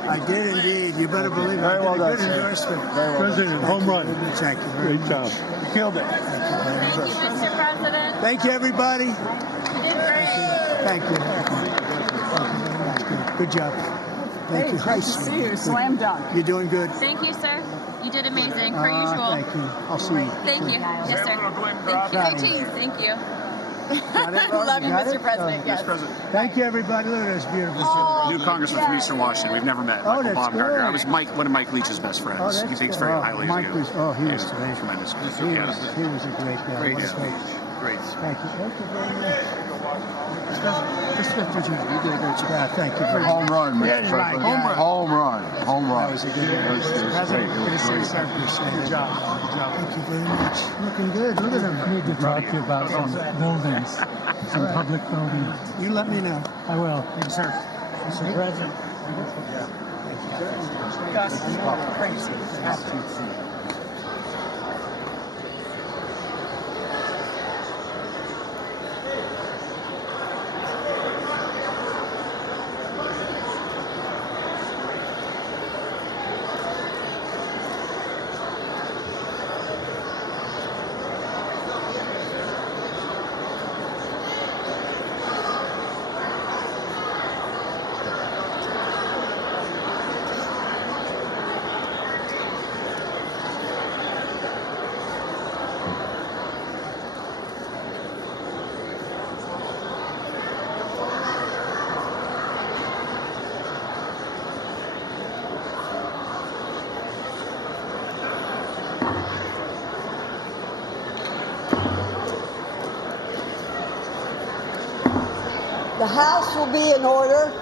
I did indeed. You better believe it. Very well I done, did a good sir. endorsement. Very well President, home run. Thank you very much. job. You killed it. Mr. President. Thank you, everybody. You did great. Thank you. Good job. Thank you. Great to see you. Slam dunk. You're doing good. Thank you, sir. You did amazing, per usual. Thank you. I'll see you. Thank you. Yes, sir. Thank you. Got Hey, it. cheese. Thank you. Got it? Love you, Got Mr. it? President. Yes. Thank you, everybody. Look at this beautiful New congressman from Eastern Washington. We've never met. Oh, Michael that's Baumgartner. good. I was one of Mike Leach's best friends. Oh, He that's thinks good. very Oh, highly Mike of you. was, oh, he was great. Tremendous. He was a great guy. Great What a speech. Great. Thank you. Thank you very much. Mr. Chairman. You did a great job. Yeah, thank you very much. Home run, Mr. Yeah, President. right, yeah. Home run. Home run. That was a good one. President, good to see you, sir. Good job. Good job. Thank you very much. Looking good. Look at him. I need to talk to you about some buildings, some public buildings. You let me know. I will. Yes, sir. Mr. President. The House will be in order.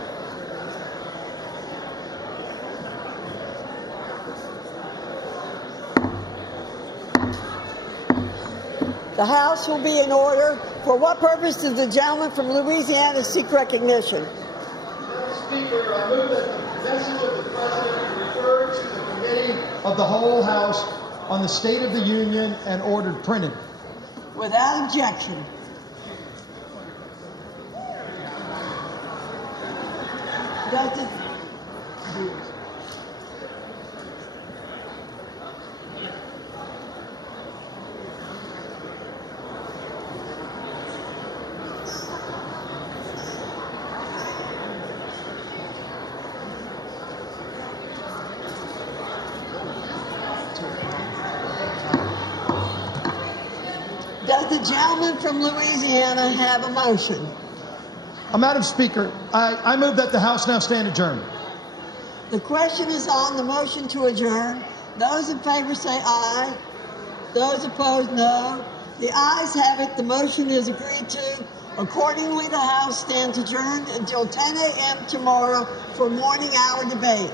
The House will be in order. For what purpose does the gentleman from Louisiana seek recognition? Speaker, I move that the message of the President be referred to the Committee of the Whole House on the State of the Union and ordered printed. Without objection. Does it, does the gentleman from Louisiana have a motion? Madam Speaker, I move that the House now stand adjourned. The question is on the motion to adjourn. Those in favor say aye. Those opposed, no. The ayes have it. The motion is agreed to. Accordingly, the House stands adjourned until 10 a.m. tomorrow for morning hour debate.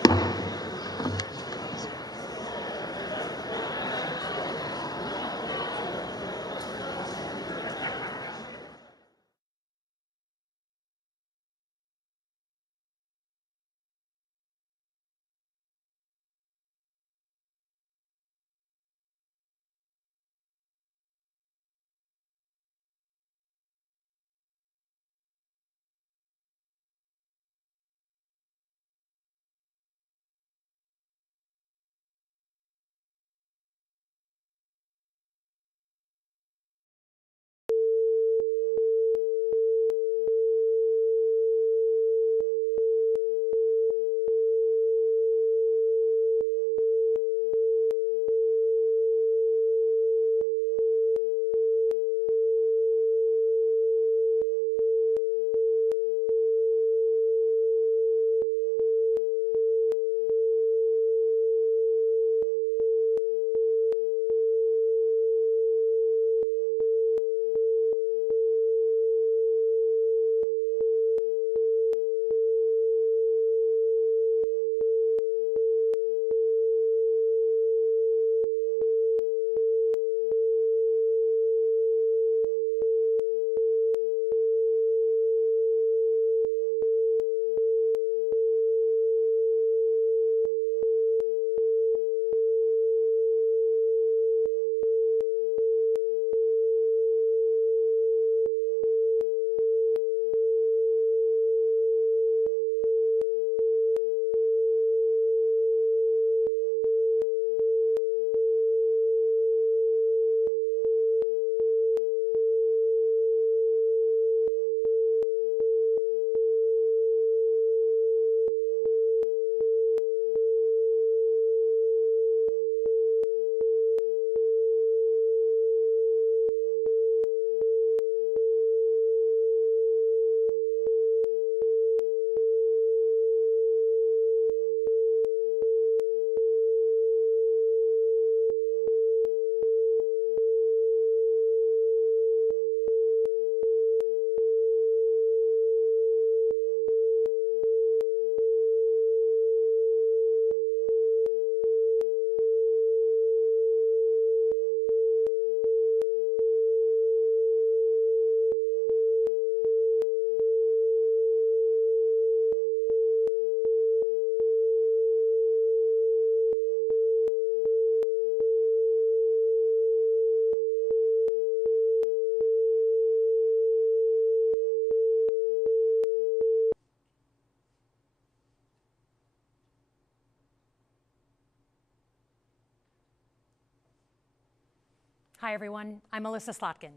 Hi, everyone. I'm Melissa Slotkin.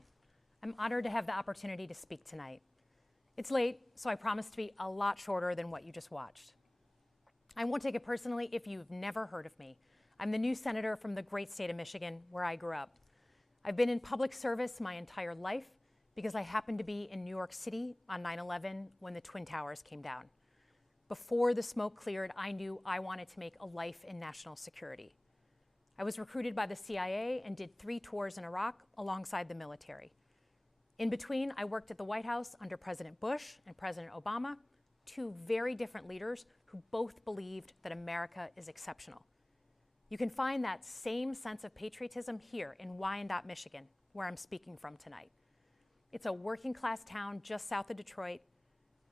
I'm honored to have the opportunity to speak tonight. It's late, so I promise to be a lot shorter than what you just watched. I won't take it personally if you've never heard of me. I'm the new senator from the great state of Michigan, where I grew up. I've been in public service my entire life because I happened to be in New York City on 9/11 when the Twin Towers came down. Before the smoke cleared, I knew I wanted to make a life in national security. I was recruited by the CIA and did 3 tours in Iraq alongside the military. In between, I worked at the White House under President Bush and President Obama, 2 very different leaders who both believed that America is exceptional. You can find that same sense of patriotism here in Wyandotte, Michigan, where I'm speaking from tonight. It's a working class town just south of Detroit.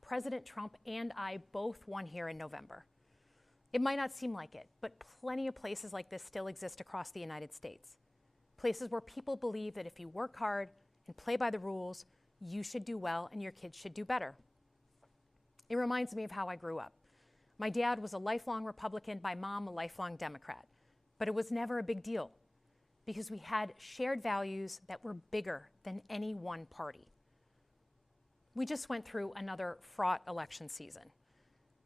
President Trump and I both won here in November. It might not seem like it, but plenty of places like this still exist across the United States. Places where people believe that if you work hard and play by the rules, you should do well and your kids should do better. It reminds me of how I grew up. My dad was a lifelong Republican, my mom a lifelong Democrat, but it was never a big deal because we had shared values that were bigger than any one party. We just went through another fraught election season.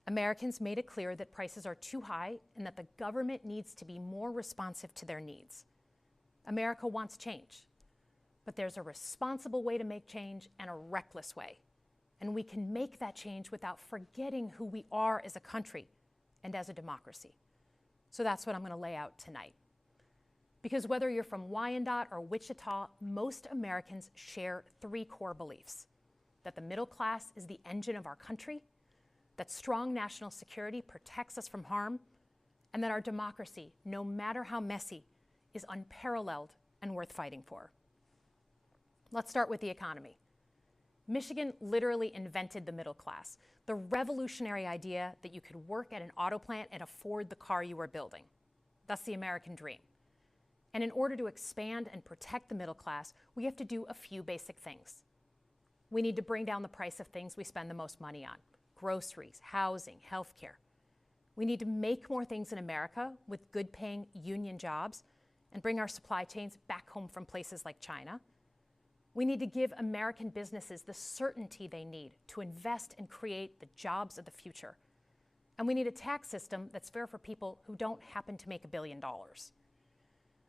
Americans made it clear that prices are too high and that the government needs to be more responsive to their needs. America wants change, but there's a responsible way to make change and a reckless way. And we can make that change without forgetting who we are as a country and as a democracy. So that's what I'm going to lay out tonight. Because whether you're from Wyandotte or Wichita, most Americans share 3 core beliefs: that the middle class is the engine of our country, that strong national security protects us from harm, and that our democracy, no matter how messy, is unparalleled and worth fighting for. Let's start with the economy. Michigan literally invented the middle class, the revolutionary idea that you could work at an auto plant and afford the car you were building. That's the American dream. And in order to expand and protect the middle class, we have to do a few basic things. We need to bring down the price of things we spend the most money on: groceries, housing, healthcare. We need to make more things in America with good-paying union jobs and bring our supply chains back home from places like China. We need to give American businesses the certainty they need to invest and create the jobs of the future. And we need a tax system that's fair for people who don't happen to make $1 billion.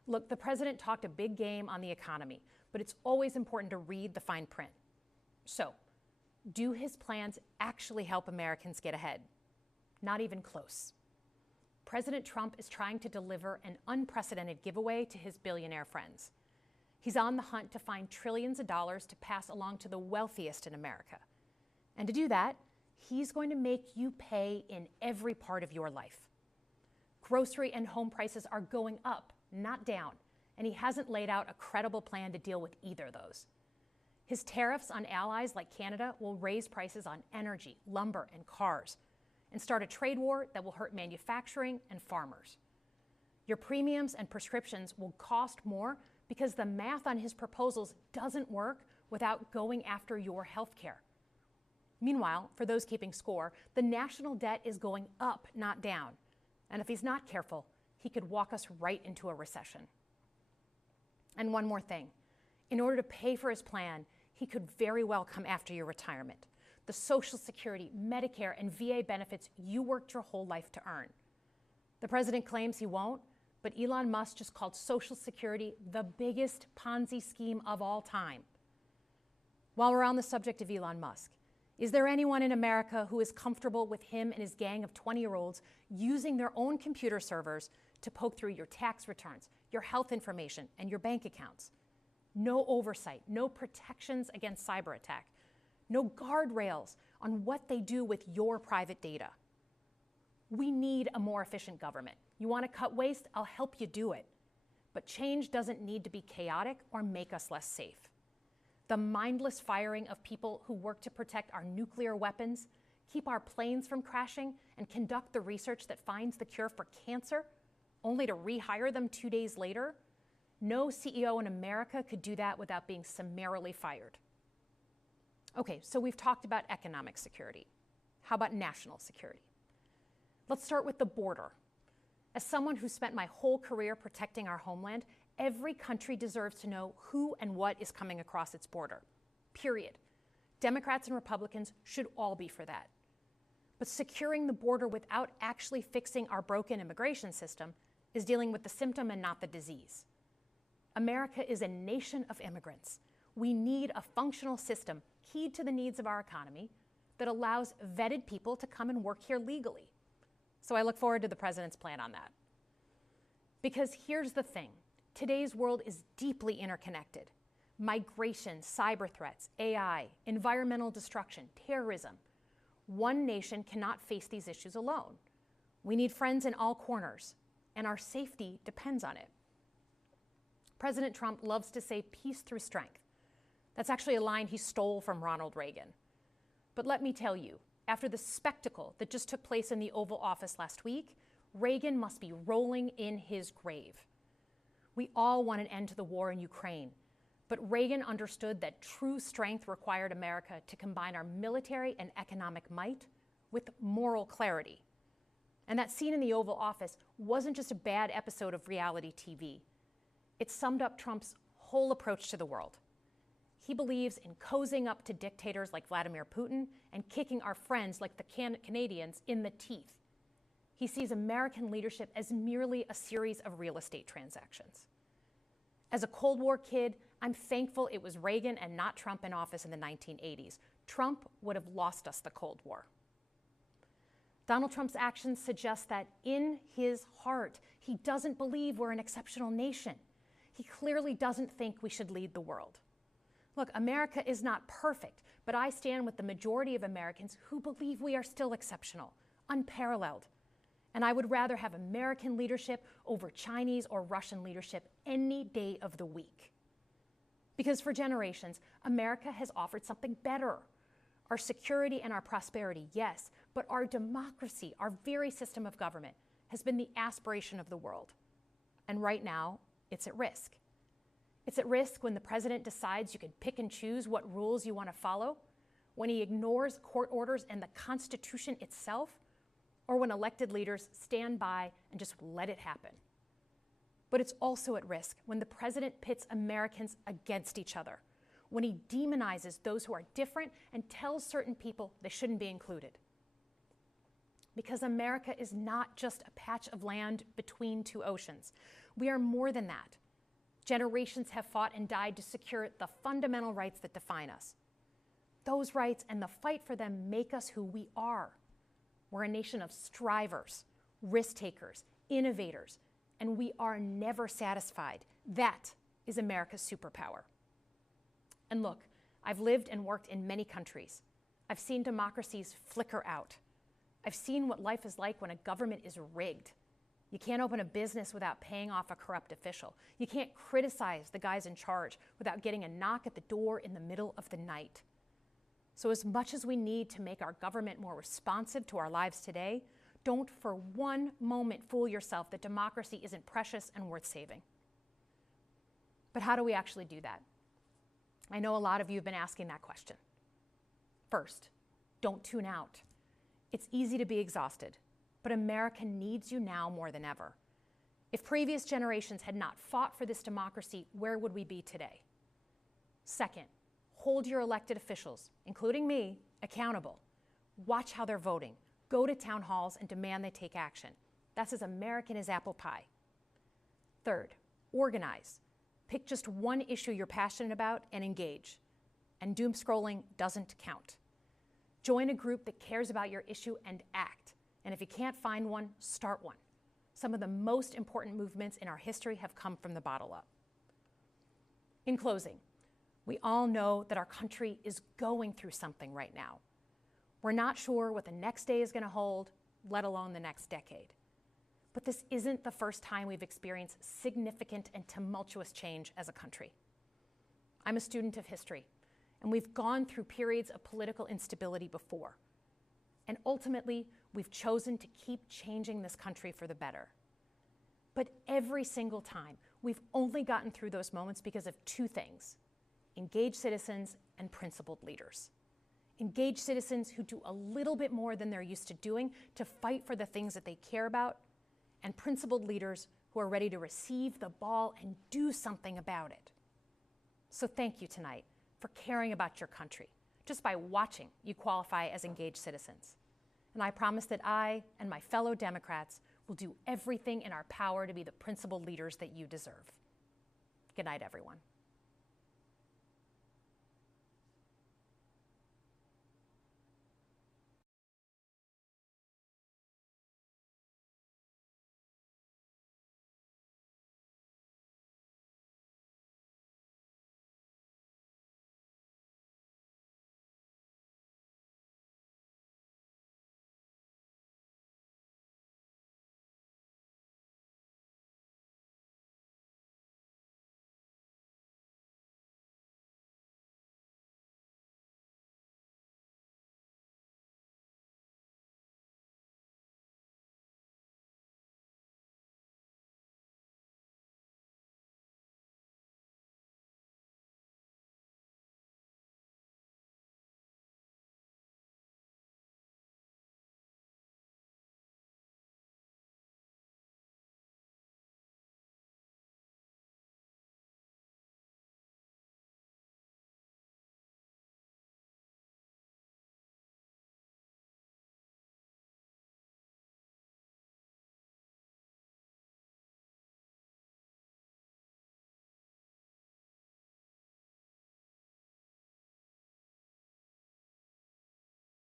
Look, the president talked a big game on the economy, but it's always important to read the fine print. So, do his plans actually help Americans get ahead? Not even close. President Trump is trying to deliver an unprecedented giveaway to his billionaire friends. He's on the hunt to find trillions of dollars to pass along to the wealthiest in America. And to do that, he's going to make you pay in every part of your life. Grocery and home prices are going up, not down, and he hasn't laid out a credible plan to deal with either of those. His tariffs on allies like Canada will raise prices on energy, lumber, and cars, and start a trade war that will hurt manufacturing and farmers. Your premiums and prescriptions will cost more because the math on his proposals doesn't work without going after your health care. Meanwhile, for those keeping score, the national debt is going up, not down. And if he's not careful, he could walk us right into a recession. And one more thing. In order to pay for his plan, he could very well come after your retirement, the Social Security, Medicare, and VA benefits you worked your whole life to earn. The president claims he won't, but Elon Musk just called Social Security the biggest Ponzi scheme of all time. While we're on the subject of Elon Musk, is there anyone in America who is comfortable with him and his gang of 20-year-olds using their own computer servers to poke through your tax returns, your health information, and your bank accounts? No oversight, no protections against cyber attack, no guardrails on what they do with your private data. We need a more efficient government. You want to cut waste? I'll help you do it. But change doesn't need to be chaotic or make us less safe. The mindless firing of people who work to protect our nuclear weapons, keep our planes from crashing, and conduct the research that finds the cure for cancer, only to rehire them 2 days later, no CEO in America could do that without being summarily fired. Okay, so we've talked about economic security. How about national security? Let's start with the border. As someone who spent my whole career protecting our homeland, Every country deserves to know who and what is coming across its border, period. Democrats and Republicans should all be for that. But securing the border without actually fixing our broken immigration system is dealing with the symptom and not the disease. America is a nation of immigrants. We need a functional system keyed to the needs of our economy that allows vetted people to come and work here legally. So I look forward to the president's plan on that. Because here's the thing, today's world is deeply interconnected. Migration, cyber threats, AI, environmental destruction, terrorism. One nation cannot face these issues alone. We need friends in all corners, and our safety depends on it. President Trump loves to say peace through strength. That's actually a line he stole from Ronald Reagan. But let me tell you, after the spectacle that just took place in the Oval Office last week, Reagan must be rolling in his grave. We all want an end to the war in Ukraine, but Reagan understood that true strength required America to combine our military and economic might with moral clarity. And that scene in the Oval Office wasn't just a bad episode of reality TV. It summed up Trump's whole approach to the world. He believes in cozying up to dictators like Vladimir Putin and kicking our friends like the Canadians in the teeth. He sees American leadership as merely a series of real estate transactions. As a Cold War kid, I'm thankful it was Reagan and not Trump in office in the 1980s. Trump would have lost us the Cold War. Donald Trump's actions suggest that in his heart, he doesn't believe we're an exceptional nation. He clearly doesn't think we should lead the world. Look, America is not perfect, but I stand with the majority of Americans who believe we are still exceptional, unparalleled. And I would rather have American leadership over Chinese or Russian leadership any day of the week. Because for generations, America has offered something better. Our security and our prosperity, yes, but our democracy, our very system of government, has been the aspiration of the world. And right now, it's at risk. It's at risk when the president decides you can pick and choose what rules you want to follow, when he ignores court orders and the Constitution itself, or when elected leaders stand by and just let it happen. But it's also at risk when the president pits Americans against each other, when he demonizes those who are different and tells certain people they shouldn't be included. Because America is not just a patch of land between two oceans. We are more than that. Generations have fought and died to secure the fundamental rights that define us. Those rights and the fight for them make us who we are. We're a nation of strivers, risk takers, innovators, and we are never satisfied. That is America's superpower. And look, I've lived and worked in many countries. I've seen democracies flicker out. I've seen what life is like when a government is rigged. You can't open a business without paying off a corrupt official. You can't criticize the guys in charge without getting a knock at the door in the middle of the night. So as much as we need to make our government more responsive to our lives today, don't for one moment fool yourself that democracy isn't precious and worth saving. But how do we actually do that? I know a lot of you have been asking that question. First, don't tune out. It's easy to be exhausted, but America needs you now more than ever. If previous generations had not fought for this democracy, where would we be today? Second, hold your elected officials, including me, accountable. Watch how they're voting. Go to town halls and demand they take action. That's as American as apple pie. Third, organize. Pick just one issue you're passionate about and engage. And doom scrolling doesn't count. Join a group that cares about your issue and act. And if you can't find one, start one. Some of the most important movements in our history have come from the bottom up. In closing, we all know that our country is going through something right now. We're not sure what the next day is going to hold, let alone the next decade. But this isn't the first time we've experienced significant and tumultuous change as a country. I'm a student of history, and we've gone through periods of political instability before. And ultimately, we've chosen to keep changing this country for the better. But every single time, we've only gotten through those moments because of two things: engaged citizens and principled leaders. Engaged citizens who do a little bit more than they're used to doing to fight for the things that they care about, and principled leaders who are ready to receive the ball and do something about it. So thank you tonight for caring about your country. Just by watching, you qualify as engaged citizens. And I promise that I and my fellow Democrats will do everything in our power to be the principled leaders that you deserve. Good night, everyone.